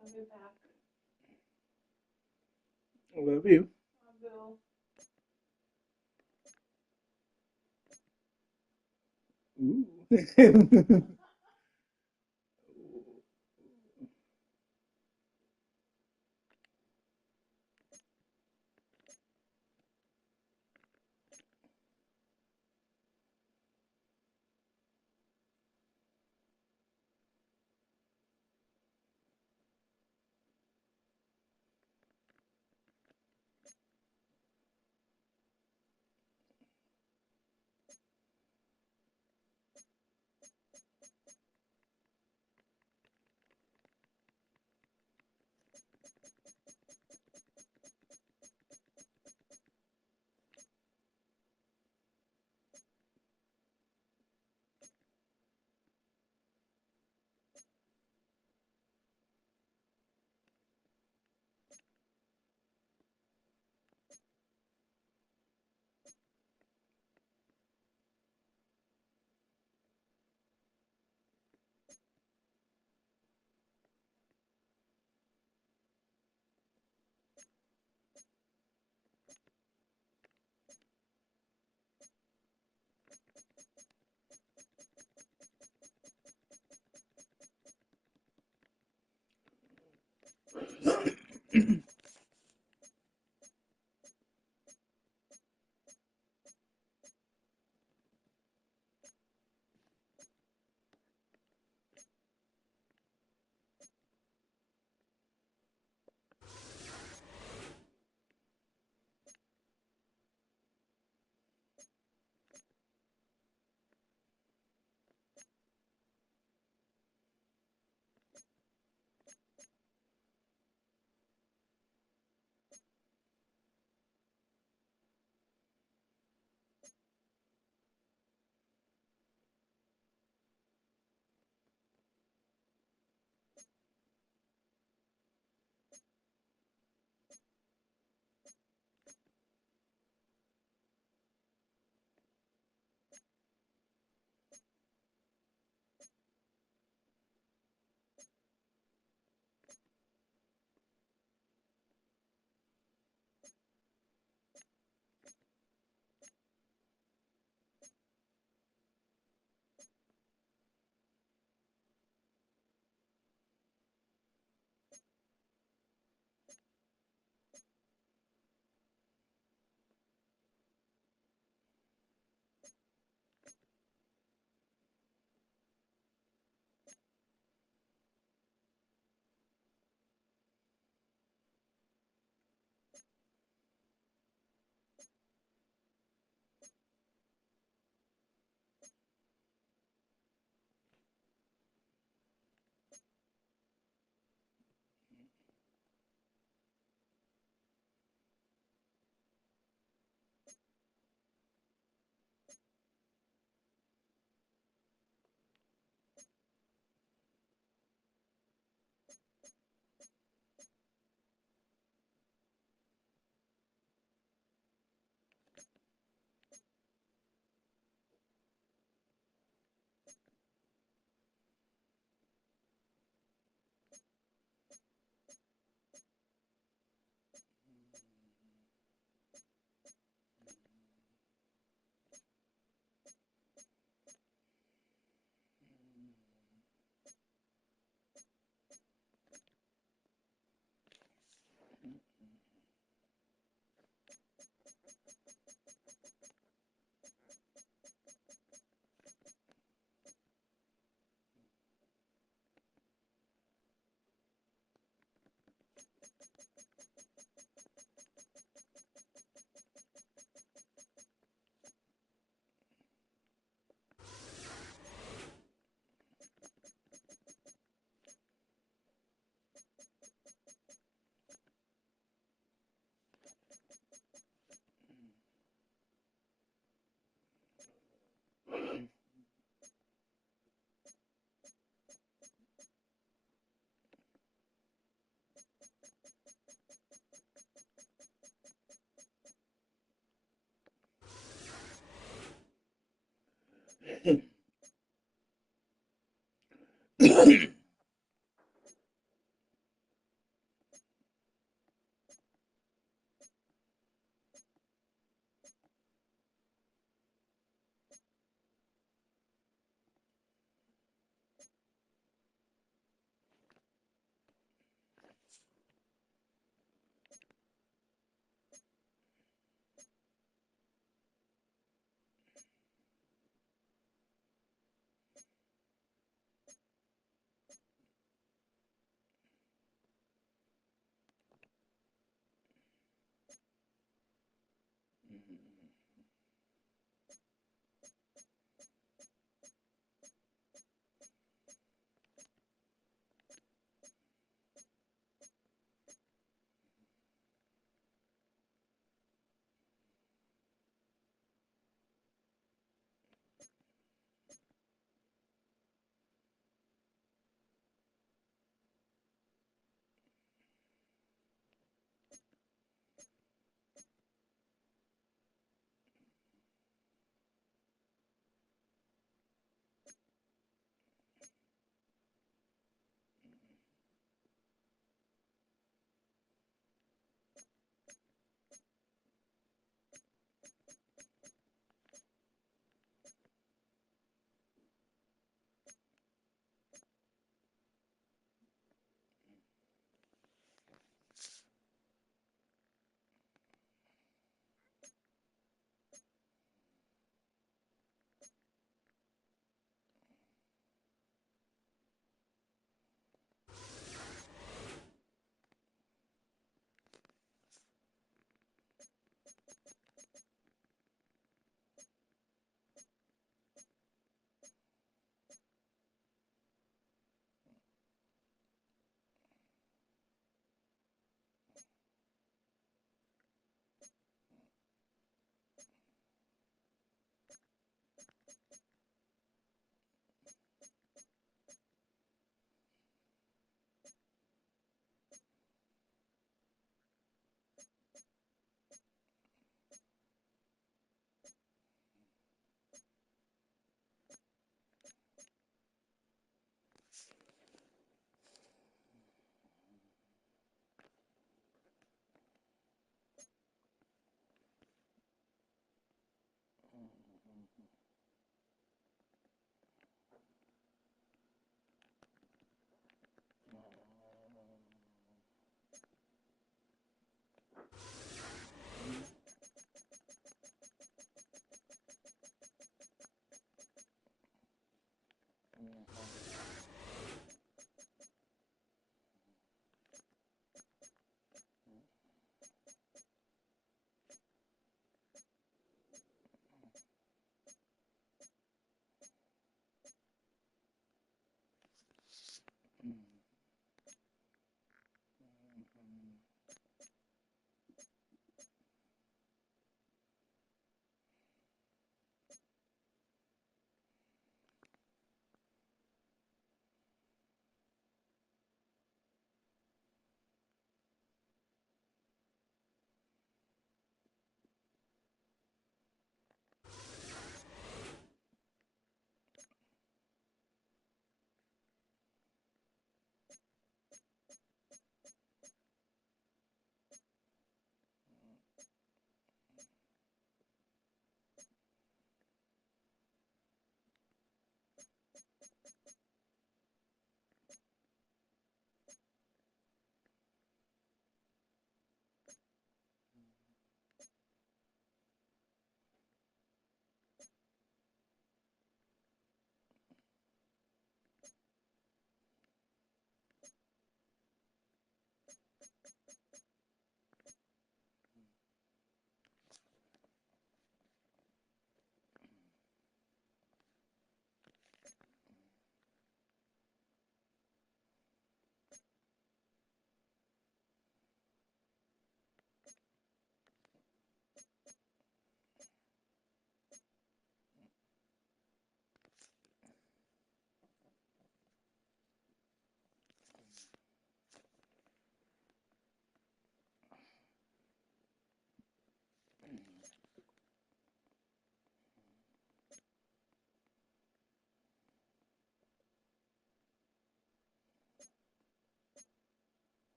I'll be back. I love you. I'll Ooh.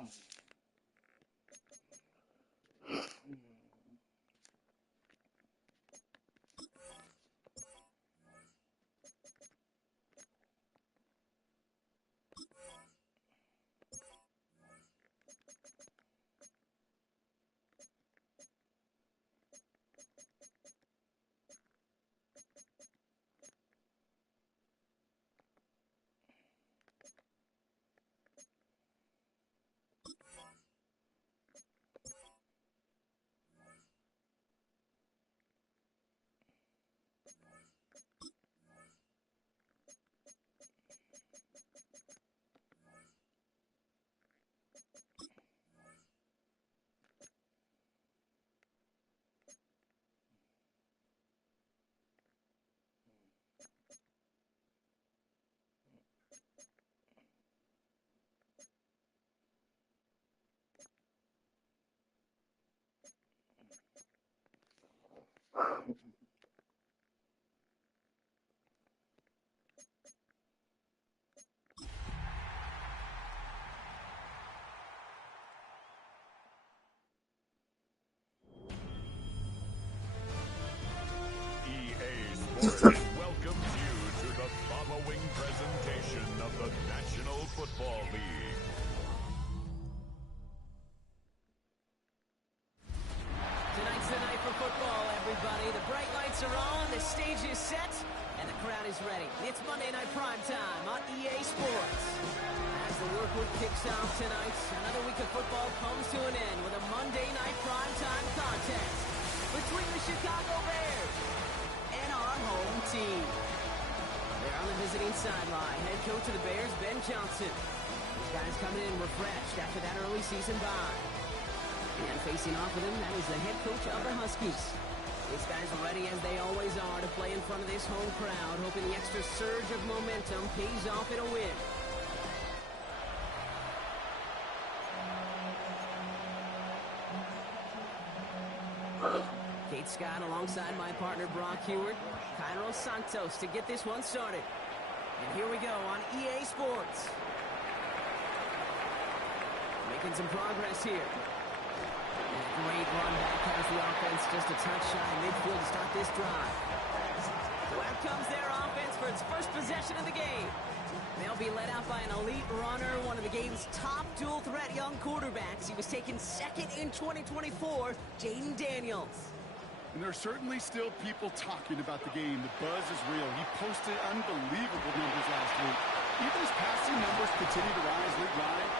Sports welcomes you to the following presentation of the National Football League. Tonight's the night for football, everybody. The bright lights are on, the stage is set, and the crowd is ready. It's Monday Night Prime Time on EA Sports. As the work week kicks off tonight, another week of football comes to an end with a Monday Night Prime Time contest between the Chicago Bears and our home team. They're on the visiting sideline. Head coach of the Bears, Ben Johnson. These guys coming in refreshed after that early season bye. And facing off with him, that is the head coach of the Huskies. These guys are ready as they always are to play in front of this home crowd, hoping the extra surge of momentum pays off in a win. Kate Scott alongside my partner Brock Heward, Cairo Santos to get this one started. And here we go on EA Sports. Making some progress here. And a great run back past the offense, just a touch shy midfield to start this drive. So out comes their offense for its first possession of the game. They'll be led out by an elite runner, one of the game's top dual-threat young quarterbacks. He was taken second in 2024, Jaden Daniels. And there are certainly still people talking about the game. The buzz is real. He posted unbelievable numbers last week. Even his passing numbers continue to rise league-wide.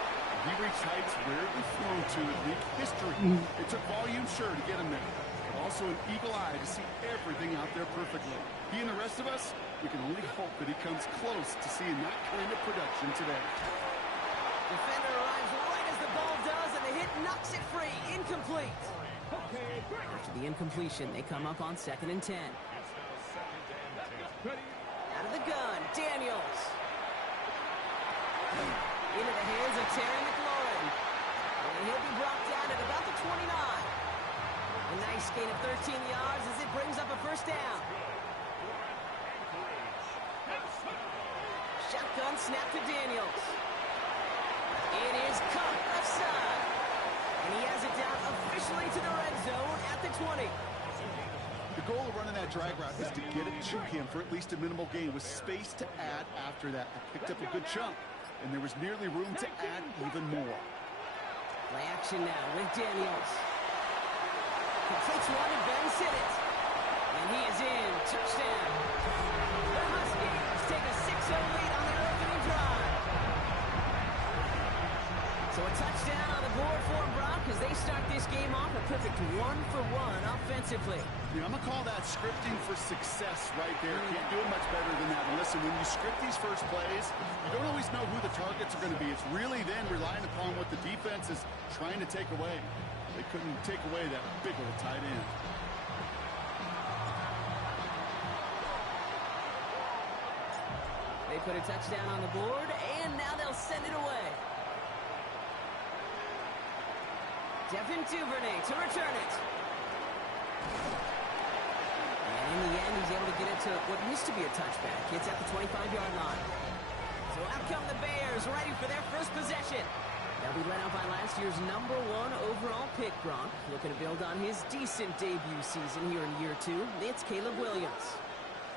He reached heights rarely flown to in league history. It took volume, sure, to get him there, but also an eagle eye to see everything out there perfectly. He and the rest of us, we can only hope that he comes close to seeing that kind of production today. Defender arrives right as the ball does, and the hit knocks it free. Incomplete. After the incompletion, they come up on 2nd and 10. Out of the gun, Daniels. Into the hands of Terry McLaurin. And he'll be brought down at about the 29. A nice gain of 13 yards as it brings up a first down. Shotgun snap to Daniels. It is caught offside. And he has it down officially to the red zone at the 20. The goal of running that drag route is to get it to him for at least a minimal gain with space to add after that. I picked up a good chunk, and there was nearly room to add even more. Play action now with Daniels. Completes one and bends it. And he is in. Touchdown. The Huskies take a 6-0 lead on their opening drive. So a touchdown on the board for Brock as they start this game off a perfect 1-for-1 offensively. Yeah, I'm going to call that scripting for success right there. Can't do it much better than that. And listen, when you script these first plays, you don't always know who the targets are going to be. It's really then relying upon what the defense is trying to take away. They couldn't take away that big old tight end. They put a touchdown on the board, and now they'll send it away. Devin Duvernay to return it. And in the end, he's able to get it to what used to be a touchback. It's at the 25-yard line. So out come the Bears, ready for their first possession. They'll be led out by last year's #1 overall pick, Gronk. Looking to build on his decent debut season here in year 2. It's Caleb Williams.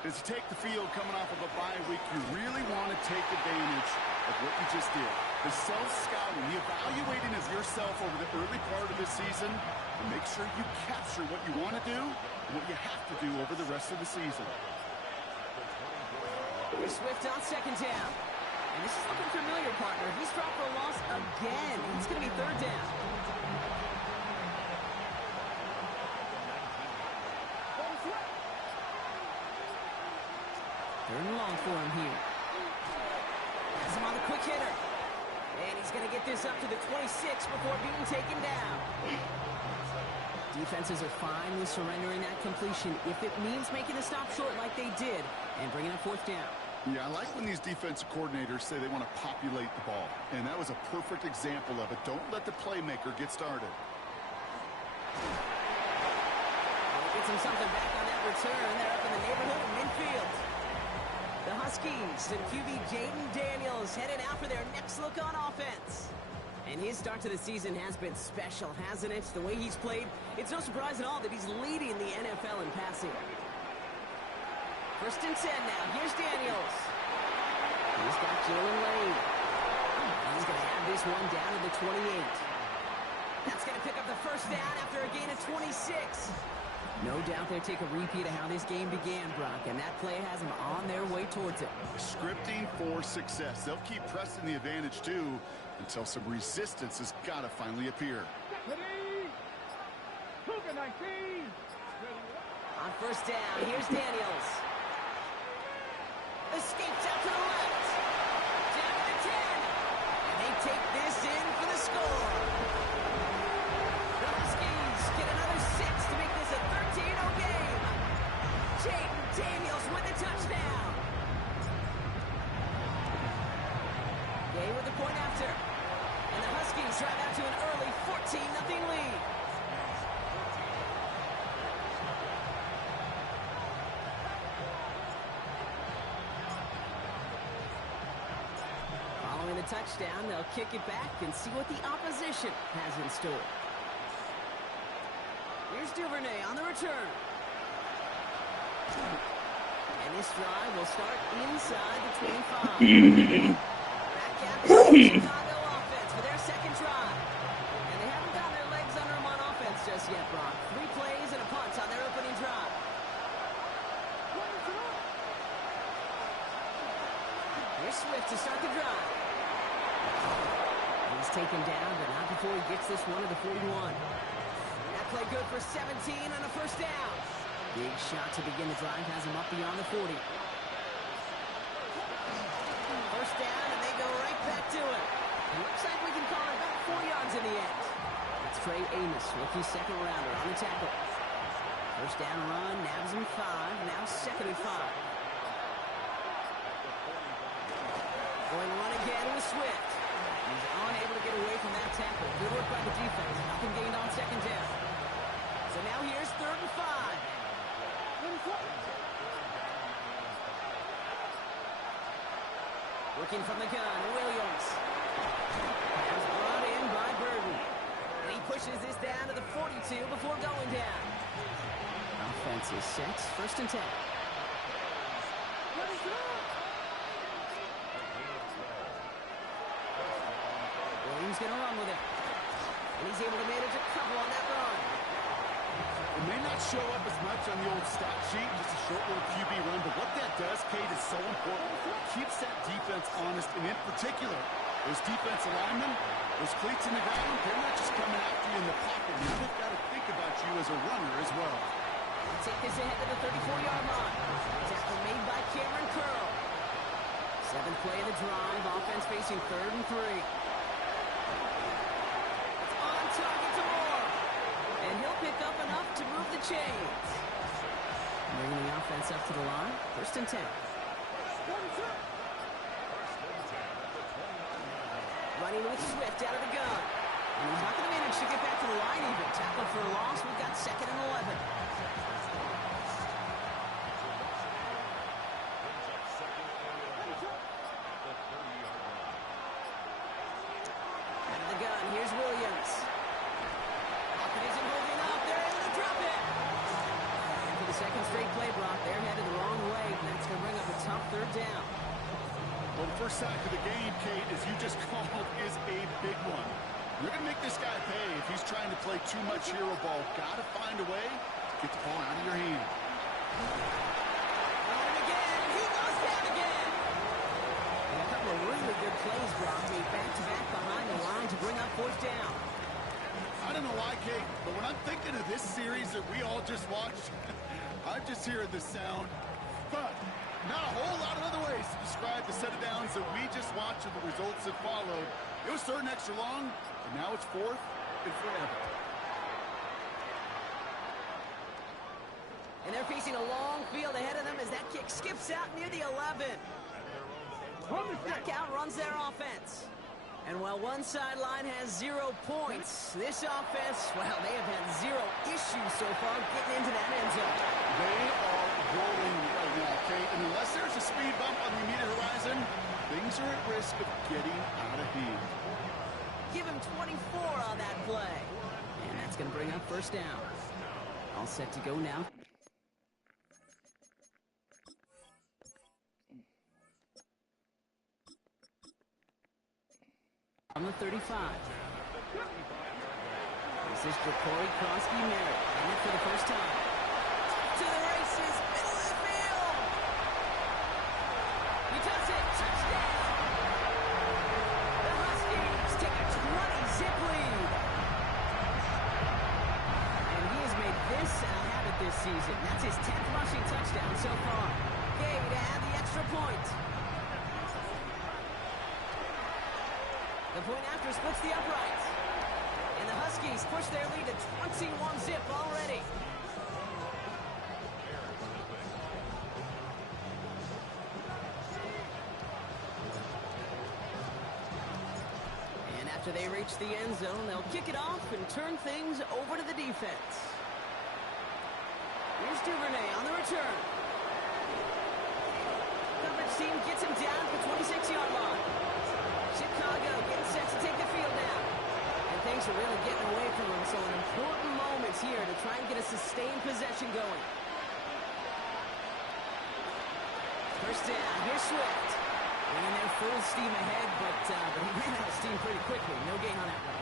As you take the field coming off of a bye week, you really want to take advantage of what you just did. The self-scouting, the evaluating of yourself over the early part of the season, and make sure you capture what you want to do and what you have to do over the rest of the season. Here's Swift on second down. And this is looking familiar, partner. He's dropped for a loss again. It's going to be third down. Third and long for him here. Has him on the quick hitter. And he's going to get this up to the 26 before being taken down. Defenses are fine with surrendering that completion if it means making the stop short like they did and bringing up fourth down. Yeah, I like when these defensive coordinators say they want to populate the ball. And that was a perfect example of it. Don't let the playmaker get started. Gets him something back on that return. They're up in the neighborhood of midfield. The Huskies and QB Jaden Daniels headed out for their next look on offense. And his start to the season has been special, hasn't it? The way he's played, it's no surprise at all that he's leading the NFL in passing. First and 10 now. Here's Daniels. He's got Jalen Lane. He's going to have this one down to the 28. That's going to pick up the first down after a gain of 26. No doubt they'll take a repeat of how this game began, Brock, and that play has them on their way towards it. Scripting for success. They'll keep pressing the advantage, too, until some resistance has got to finally appear. On first down, here's Daniels. Escapes out to the left. Down to the 10. And they take this in for the score. The Huskies get another 6 to make this a 13-0 game. Jaden Daniels with the touchdown. Gay with the point after. And the Huskies drive out to an early 14-0 lead. Following the touchdown, they'll kick it back and see what the opposition has in store. Here's Duvernay on the return. And this drive will start inside the 25. Back out to the Chicago offense for their second drive. And they haven't gotten their legs under them on offense just yet, Brock. 3 plays and a punt on their opening drive. Here's Swift to start the drive. He's taken down, but not before he gets this one to the 41. That play good for 17 on a first down. Big shot to begin the drive has him up beyond the 40. First down, and they go right back to it. It looks like we can call it about 4 yards in the end. It's Trey Amos, rookie second rounder, on the tackle. First down run, nabs him 5, now second and 5. Going one again with Swift. He's unable to get away from that tackle. Good work by the defense. Nothing gained on second down. So now here's third and 5. Looking from the gun, Williams. That's brought in by Burden. And he pushes this down to the 42 before going down. Offense is set. First and 10. Williams going to run with it. And he's able to manage a couple on that run. It may not show up as much on the old stat sheet, just a short little QB run, but what that does, Kate, is so important. It keeps that defense honest, and in particular, those defensive linemen, those cleats in the ground, they're not just coming after you in the pocket. They've got to think about you as a runner as well. We'll take this ahead to the 34-yard line. Tackle made by Cameron Curl. 7th play of the drive, offense facing 3rd and 3. It's on target to Moore. And he'll pick up enough to move the chains. Bringing the offense up to the line. First and 10. Running with Swift out of the gun. And he's not going to manage to get back to the line even. Tackle for a loss. We've got 2nd and 11. Out of the Here's Williams. Offense isn't holding up. They're able to drop it. And for the second straight play, Brock, they're headed the wrong way, and that's going to bring up a tough third down. Well, the first sack of the game, Kate, as you just called, is a big one. You're going to make this guy pay if he's trying to play too much hero ball. Got to find a way to get the ball out of your hand. And again, he goes down again. And a couple of really good plays, Brock, made back-to-back behind the line to bring up fourth down. I don't know why, Kate, but when I'm thinking of this series that we all just watched, I'm just hearing the sound. But not a whole lot of other ways to describe the set of downs that we just watched and the results that followed. It was third and extra long, and now it's fourth and forever. And they're facing a long field ahead of them as that kick skips out near the 11. Back out runs their offense. And while one sideline has 0 points, this offense, well, they have had 0 issues so far getting into that end zone. They are rolling right now, Kate, and unless there's a speed bump on the immediate horizon, things are at risk of getting out of hand. Give him 24 on that play. And that's going to bring up first down. All set to go now. On the 35. This is Jacory Krosky-Merritt. And it for the first time. To the races, middle of the field. He does it. Touchdown. The Huskies take a 20-zip lead. And he has made this a habit this season. That's his 10th rushing touchdown so far. Gay to add the extra point. The point after splits the uprights. And the Huskies push their lead to 21-zip already. And after they reach the end zone, they'll kick it off and turn things over to the defense. Here's Duvernay on the return. Coverage team gets him down at the 26-yard line. Chicago getting set to take the field now. And things are really getting away from them, so an important moment here to try and get a sustained possession going. First down, here's Swift. Bringing their full steam ahead, but he ran out of steam pretty quickly. No gain on that one.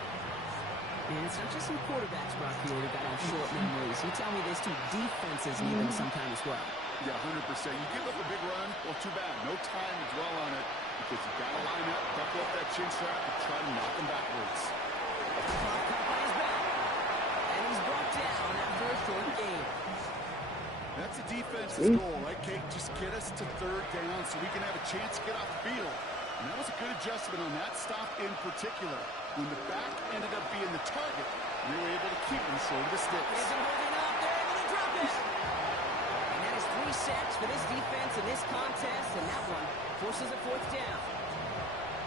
And it's not just some quarterbacks, Brock, here that got on short memories. You tell me this too, defenses need them sometime as well. Yeah, 100%. You give up a big run, well, too bad. No time to dwell on it because you got to line up, buckle up that chin strap, and try to knock them backwards. And he's brought down after a short game. That's a defense's goal, right, Kate? Just get us to third down so we can have a chance to get off the field. And that was a good adjustment on that stop in particular. When the back ended up being the target, we were able to keep him short of the sticks. Isn't holding up. They're able to drop it. And that is 3 sacks for this defense in this contest, and that one forces a fourth down.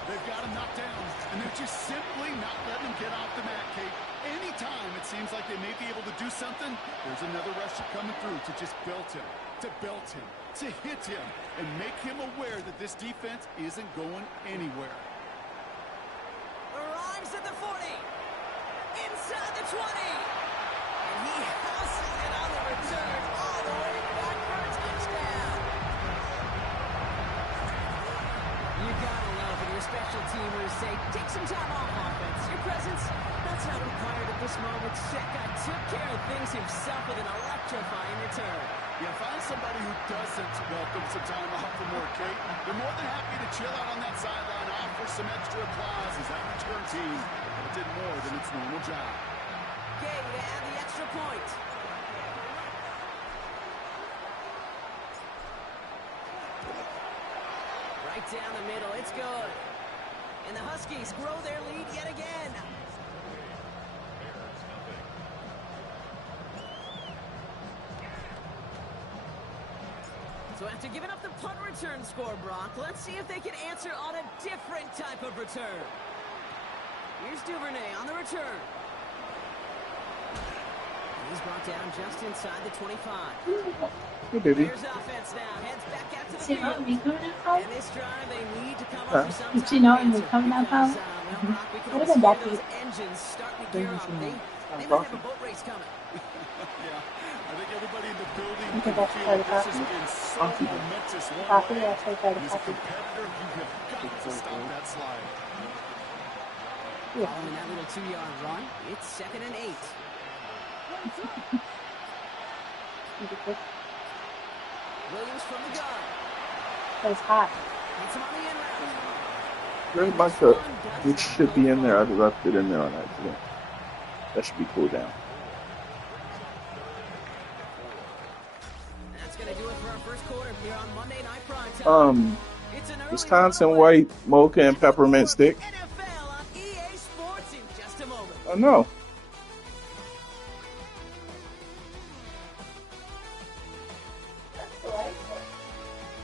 They've got him knocked down, and they're just simply not letting him get off the mat, Kate. Anytime it seems like they may be able to do something, there's another rusher coming through to just belt him, to hit him, and make him aware that this defense isn't going anywhere. Arrives at the 40. Inside the 20. And he houses it on the return all the way back for a touchdown. You gotta love when your special teamers say, take some time off offense. Your presence, that's not required at this moment. That guy took care of things himself with an electrifying return. Yeah, find somebody who doesn't welcome some time off from work, Kate. They're more than happy to chill out on that sideline, offer some extra applause as that return team did more than its normal job. Gay to add the extra point. Right down the middle, it's good. And the Huskies grow their lead yet again. So after giving up the punt return score, Brock, let's see if they can answer on a different type of return. Here's Duvernay on the return. He's brought down just inside the 25. Hey, baby. Here's offense now. Heads back out to the Is she field. not me coming out, Paul? And this drive, they need to come up with some Is she type not of me answer coming out, Paul? because, Well, Brock, we can Would have almost been hear Becky. those engines starting to Then gear you up. should They know. might have a boat race coming. Yeah, I think everybody in the building You can think I should feel try the this has coffee? been so Coffee. momentous one Coffee, way. or should I try the And as a coffee? competitor, you have got to stop that slide. Yeah. Following that little 2-yard run, it's 2nd and 8. Williams from the gun. But it's hot. Hits him on the end route. Very much it should be in there. I left it in there on accident. That should be cooled down. That's going to do it for our first quarter here on Monday Night Primetime. It's an early Wisconsin runaway. white mocha and peppermint stick. NFL on EA Sports in just a moment. Oh no.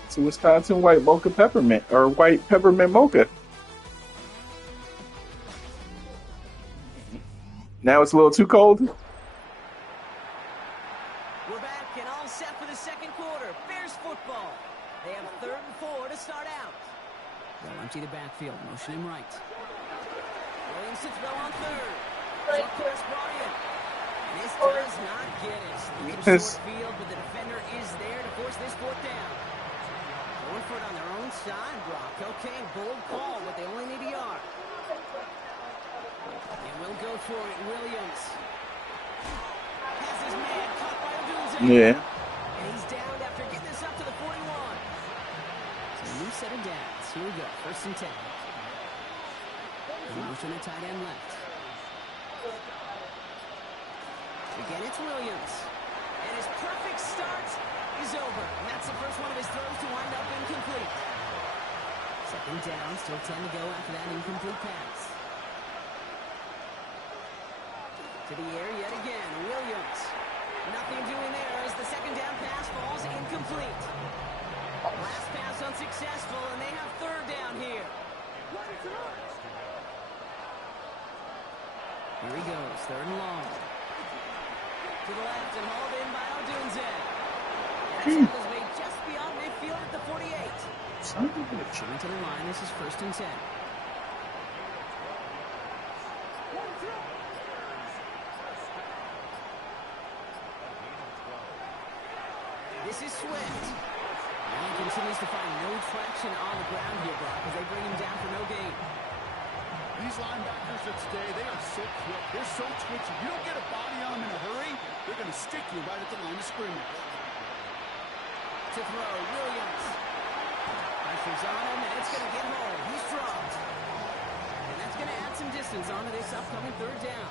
It's a Wisconsin white mocha peppermint or white peppermint mocha. Now it's a little too cold. We're back and all set for the second quarter. Bears football. They have 3rd and 4 to start out. They'll empty the backfield, motion him right. Williams sits well on 3rd. Chuck Chris brought in. And this does not get it. Looking short field, but the defender is there to force this fourth down. Going for it on their own side, Brock. Okay, bold call, but they only need a yard. And we'll go for it, Williams. Has his man caught by Odunze. Yeah. And he's down after getting this up to the 41. So new set of downs. Here we go, 1st and 10. Motion at tight end left. Again, it's Williams. And his perfect start is over. And that's the first one of his throws to wind up incomplete. 2nd down, still 10 to go after that incomplete pass. To the air yet again, Williams. Nothing doing there as the 2nd down pass falls incomplete. Last pass unsuccessful, and they have 3rd down here. Here he goes, 3rd and long. To the left and hauled in by Odunze. And the tackle's made just beyond midfield at the 48. Son of a bitch. Coming to the line, this is 1st and 10. This is Swift. Now he continues to find no traction on the ground here, Brock, as they bring him down for no gain. These linebackers that stay, they are so quick. They're so twitchy. You don't get a body on them in a hurry, they're going to stick you right at the line of scrimmage. To throw, Williams. Pressure's on him, and it's going to get home. He's dropped. And that's going to add some distance onto this upcoming 3rd down.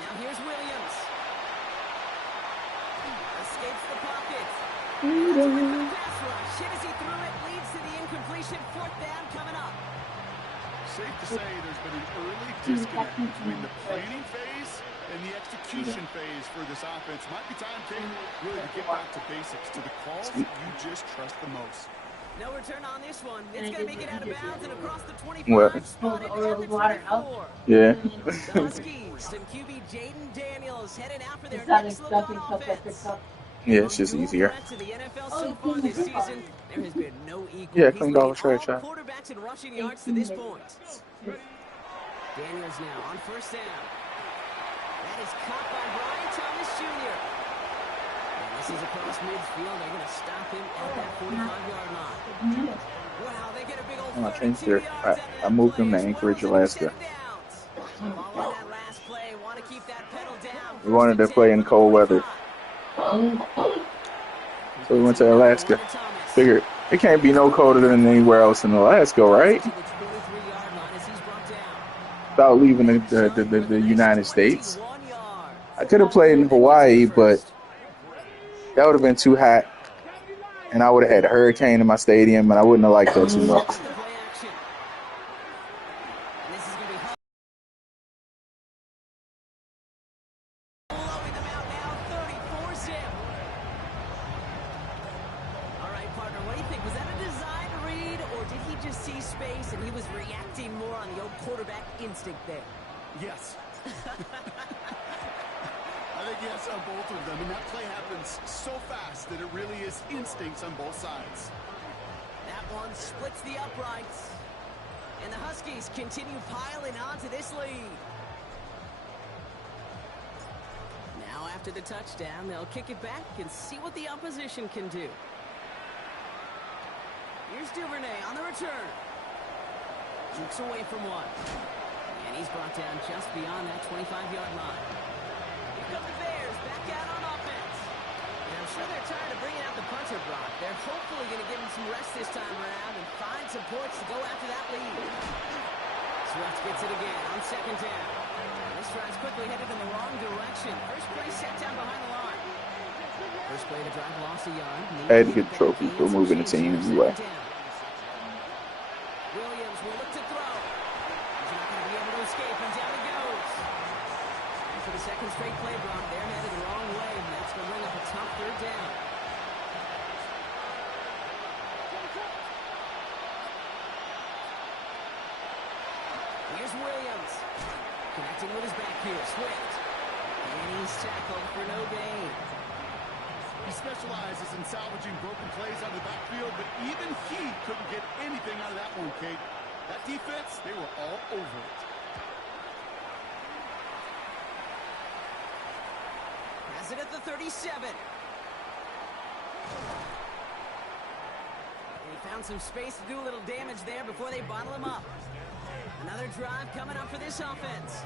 Now here's Williams. Escapes the pocket. Pass rush. Hit as he threw it. Leads to the incompletion. 4th down coming up. Safe to say there's been an early disconnect between the planning phase and the execution phase for this offense. Might be time, King, really to get back to basics, to the calls that you just trust the most. No return on this one. It's going to make it out of bounds and across the 25. What? Spot it Oil at the water out. 24. Yeah. The Huskies and QB Jaden Daniels heading out for their It's not next look stuffing on stuff like offense. this up. Yeah, it's just easier. To the NFL so far this season, there has been no equal. Yeah, He's cleaned all leading the trash out. quarterbacks in rushing yards to this point. Daniels now on 1st down. That is caught by Brian Thomas Jr. And this is across midfield. They're going to stop him at that 45-yard line. Wow, they get a big old Oh, I 32 changed their. yards out of I that moved play them to as well Anchorage, as a new Alaska. set of downs. Following that last play, want to keep that pedal down. We wanted to play in cold weather, so we went to Alaska. Figured it can't be no colder than anywhere else in Alaska, right? Without leaving the United States. I could have played in Hawaii, but that would have been too hot, and I would have had a hurricane in my stadium, and I wouldn't have liked that too much. Instinct there. Yes, I think yes on both of them, and that play happens so fast that it really is instincts on both sides. That one splits the uprights. And the Huskies continue piling on to this lead. Now after the touchdown, they'll kick it back and see what the opposition can do. Here's Duvernay on the return. Jukes away from one. And he's brought down just beyond that 25-yard line. Here come the Bears back out on offense. And I'm sure they're tired of bringing out the punter, Brock. They're hopefully going to give him some rest this time around and find some points to go after that lead. Swift gets it again on second down. And this drive's quickly headed in the wrong direction. First play set down behind the line. First play to drive loss a yard. I had to get a trophy for moving the team anyway. Williams will look to throw. He's not going to be able to escape, and down he goes. And for the second straight play, Brock, they're headed the wrong way, and that's going to bring up a tough third down. Here's Williams. Connecting with his back here, Swift. And he's tackled for no gain. He specializes in salvaging broken plays on the backfield, but even he couldn't get anything out of that one, Kate. That defense, they were all over it. Has it at the 37. He found some space to do a little damage there before they bottle him up. Another drive coming up for this offense.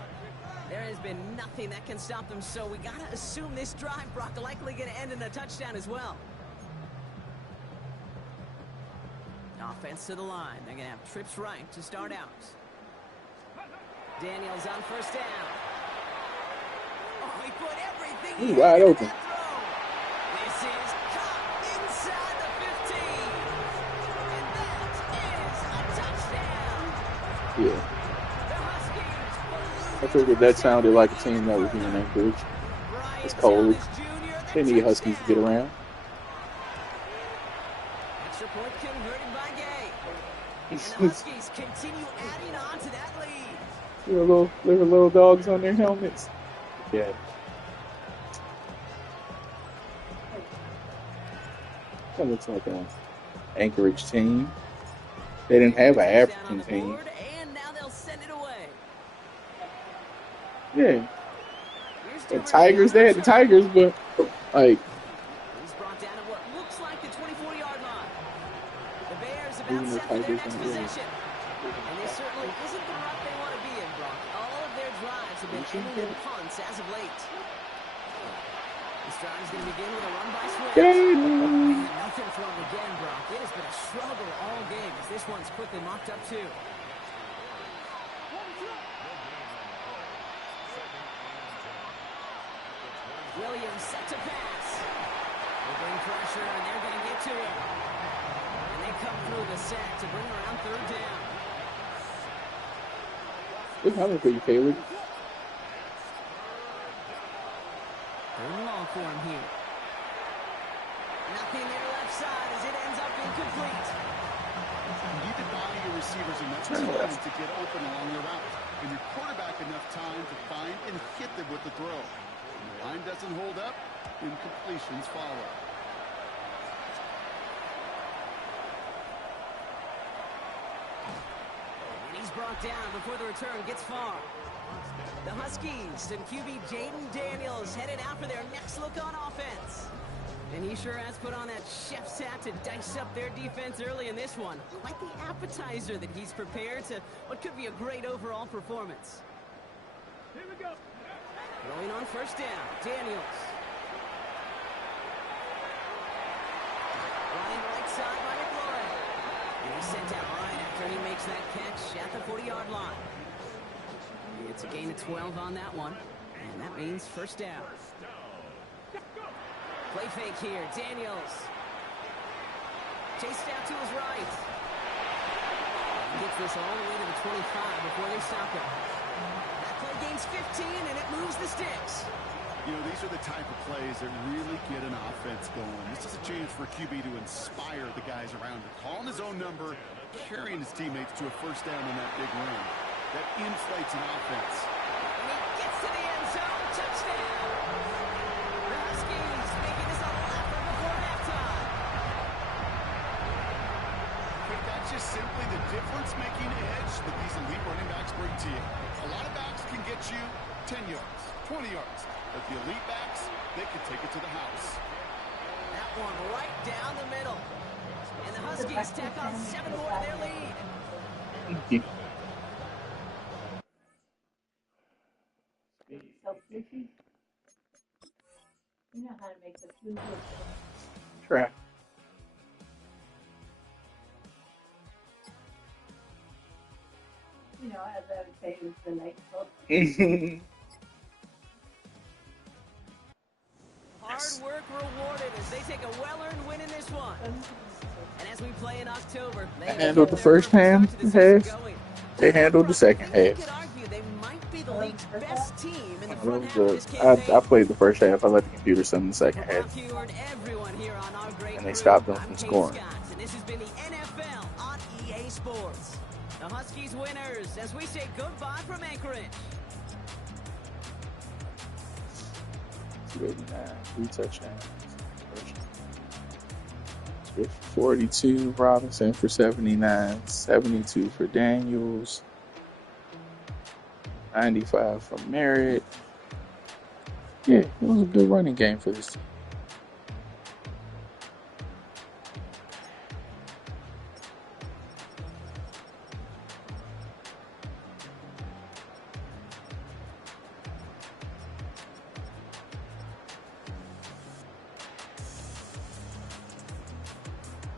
There has been nothing that can stop them, so we got to assume this drive, Brock, likely going to end in a touchdown as well. Offense to the line. They're going to have trips right to start out. Daniels on first down. Oh, he put everything He's wide open. This is caught inside the 15. And that is a touchdown. Yeah. I figured that sounded like a team that was being Anchorage. It's cold. They need Huskies to get around. Extra point converted by Gay. And the Huskies continue adding on to that lead. There were little dogs on their helmets. Yeah. That looks like an Anchorage team. They didn't have an African team. And now they'll send it away. Yeah. The Tigers, they had the Tigers, but like. He's brought down at what looks like the 24-yard line. The Bears about set for their next possession. And this certainly isn't the rut they want to be in, Brock. All of their drives have been ending in punts as of late. This drive is going to begin with a run by Swift. And nothing from him again, Brock. It has been a struggle all game as this one's quickly mocked up too. Williams set to pass. They bring pressure, and they're going to get to him. And they come through the set to bring around third down. Good coming for you, Caleb. Third and long for him here. Nothing there left side as it ends up incomplete. You need to body your receivers enough time to get open along your route. And your quarterback enough time to find and hit them with the throw. The line doesn't hold up, incompletions follow. And he's brought down before the return gets far. The Huskies and QB Jaden Daniels headed out for their next look on offense. And he sure has put on that chef's hat to dice up their defense early in this one. Quite the appetizer that he's prepared to what could be a great overall performance. Here we go. Throwing on first down, Daniels. Running right side by McLaurin. And he's sent out right after he makes that catch at the 40-yard line. It's a gain of 12 on that one. And that means first down. Play fake here, Daniels. Chased out to his right. He gets this all the way to the 25 before they stop him. That play gains 15, and it moves the sticks. You know, these are the type of plays that really get an offense going. This is a chance for QB to inspire the guys around him. Calling his own number, carrying his teammates to a first down on that big run. That inflates an offense. And he gets beat you 10 yards, 20 yards. But the elite backs, they can take it to the house. That one right down the middle. And the Huskies tack on 7 more to their lead. Thank you. You know how to make the food. Try. You know, as I would say, it was delightful. Hard work rewarded as they take a well-earned win in this one. And as we play in October, They handled the first half. They handled the second half. could argue they might be the league's best team in the That front was half of good. this campaign. I played the first half. I let the computer send the second half. Thank you and everyone here on our great And they crew. stopped them I'm from Kate scoring. Scott, and this has been the NFL on EA Sports. The Huskies winners as we say goodbye from Anchorage. 289, 3 touchdowns. Swift for 42, Robinson for 79, 72 for Daniels, 95 for Merritt. Yeah, it was a good running game for this team.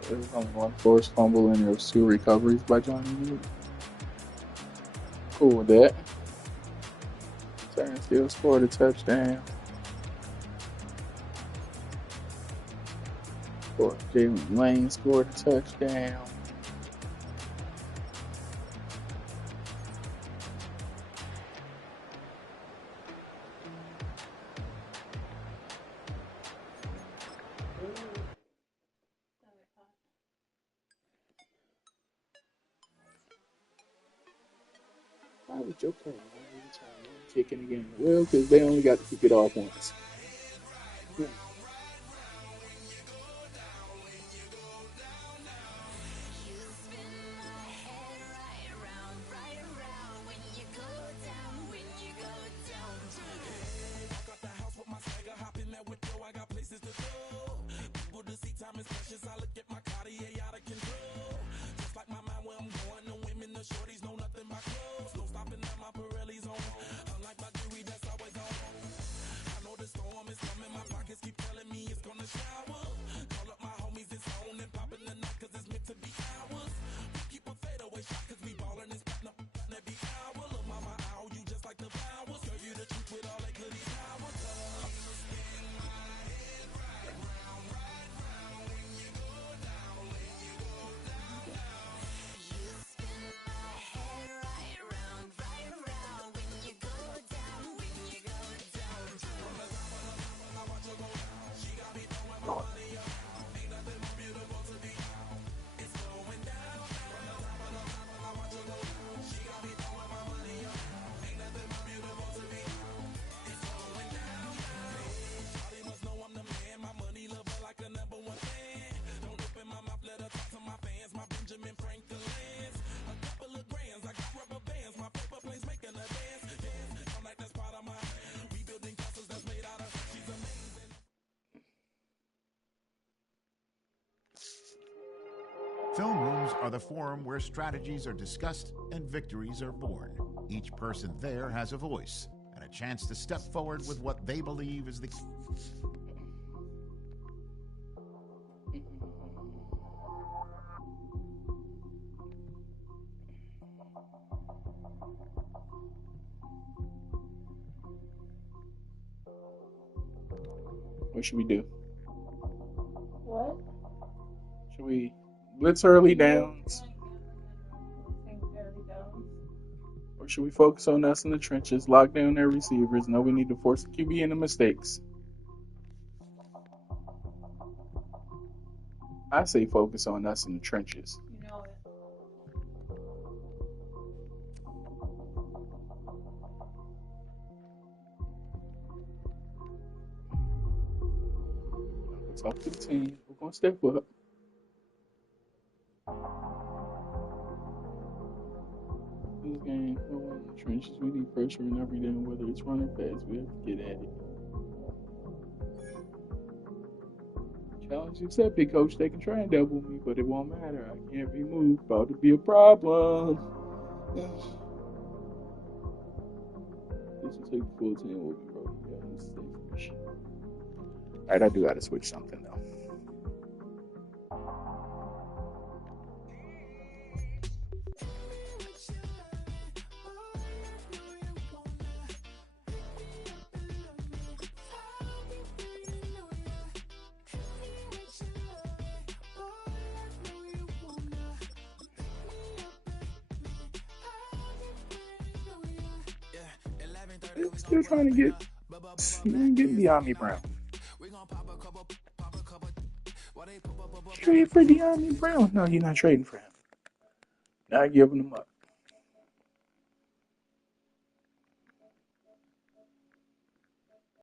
There was only one forced fumble and there was 2 recoveries by Johnny Wood. Cool with that. Turnstill scored a touchdown. Jalen Lane scored a touchdown. Why was Joe Perry kicking again? Well, because they only got to kick it off once. Film rooms are the forum where strategies are discussed and victories are born. Each person there has a voice and a chance to step forward with what they believe is the What should we do? What? Should we blitz early downs? Or should we focus on us in the trenches, lock down their receivers, know we need to force the QB into mistakes? I say focus on us in the trenches. You know it. Talk to the team. We're going to step up. This game, we'll win the trenches. We need pressure in every down, whether it's running fast. We have to get at it. Challenge accepted, coach. They can try and double me, but it won't matter. I can't be moved. About to be a problem. This will take the full team. We'll be rolling. Yeah, this is information. All right, I do got to switch something though. Still trying to get De'Ami Brown. Trade for De'Ami Brown. No, you're not trading for him. Not giving him up.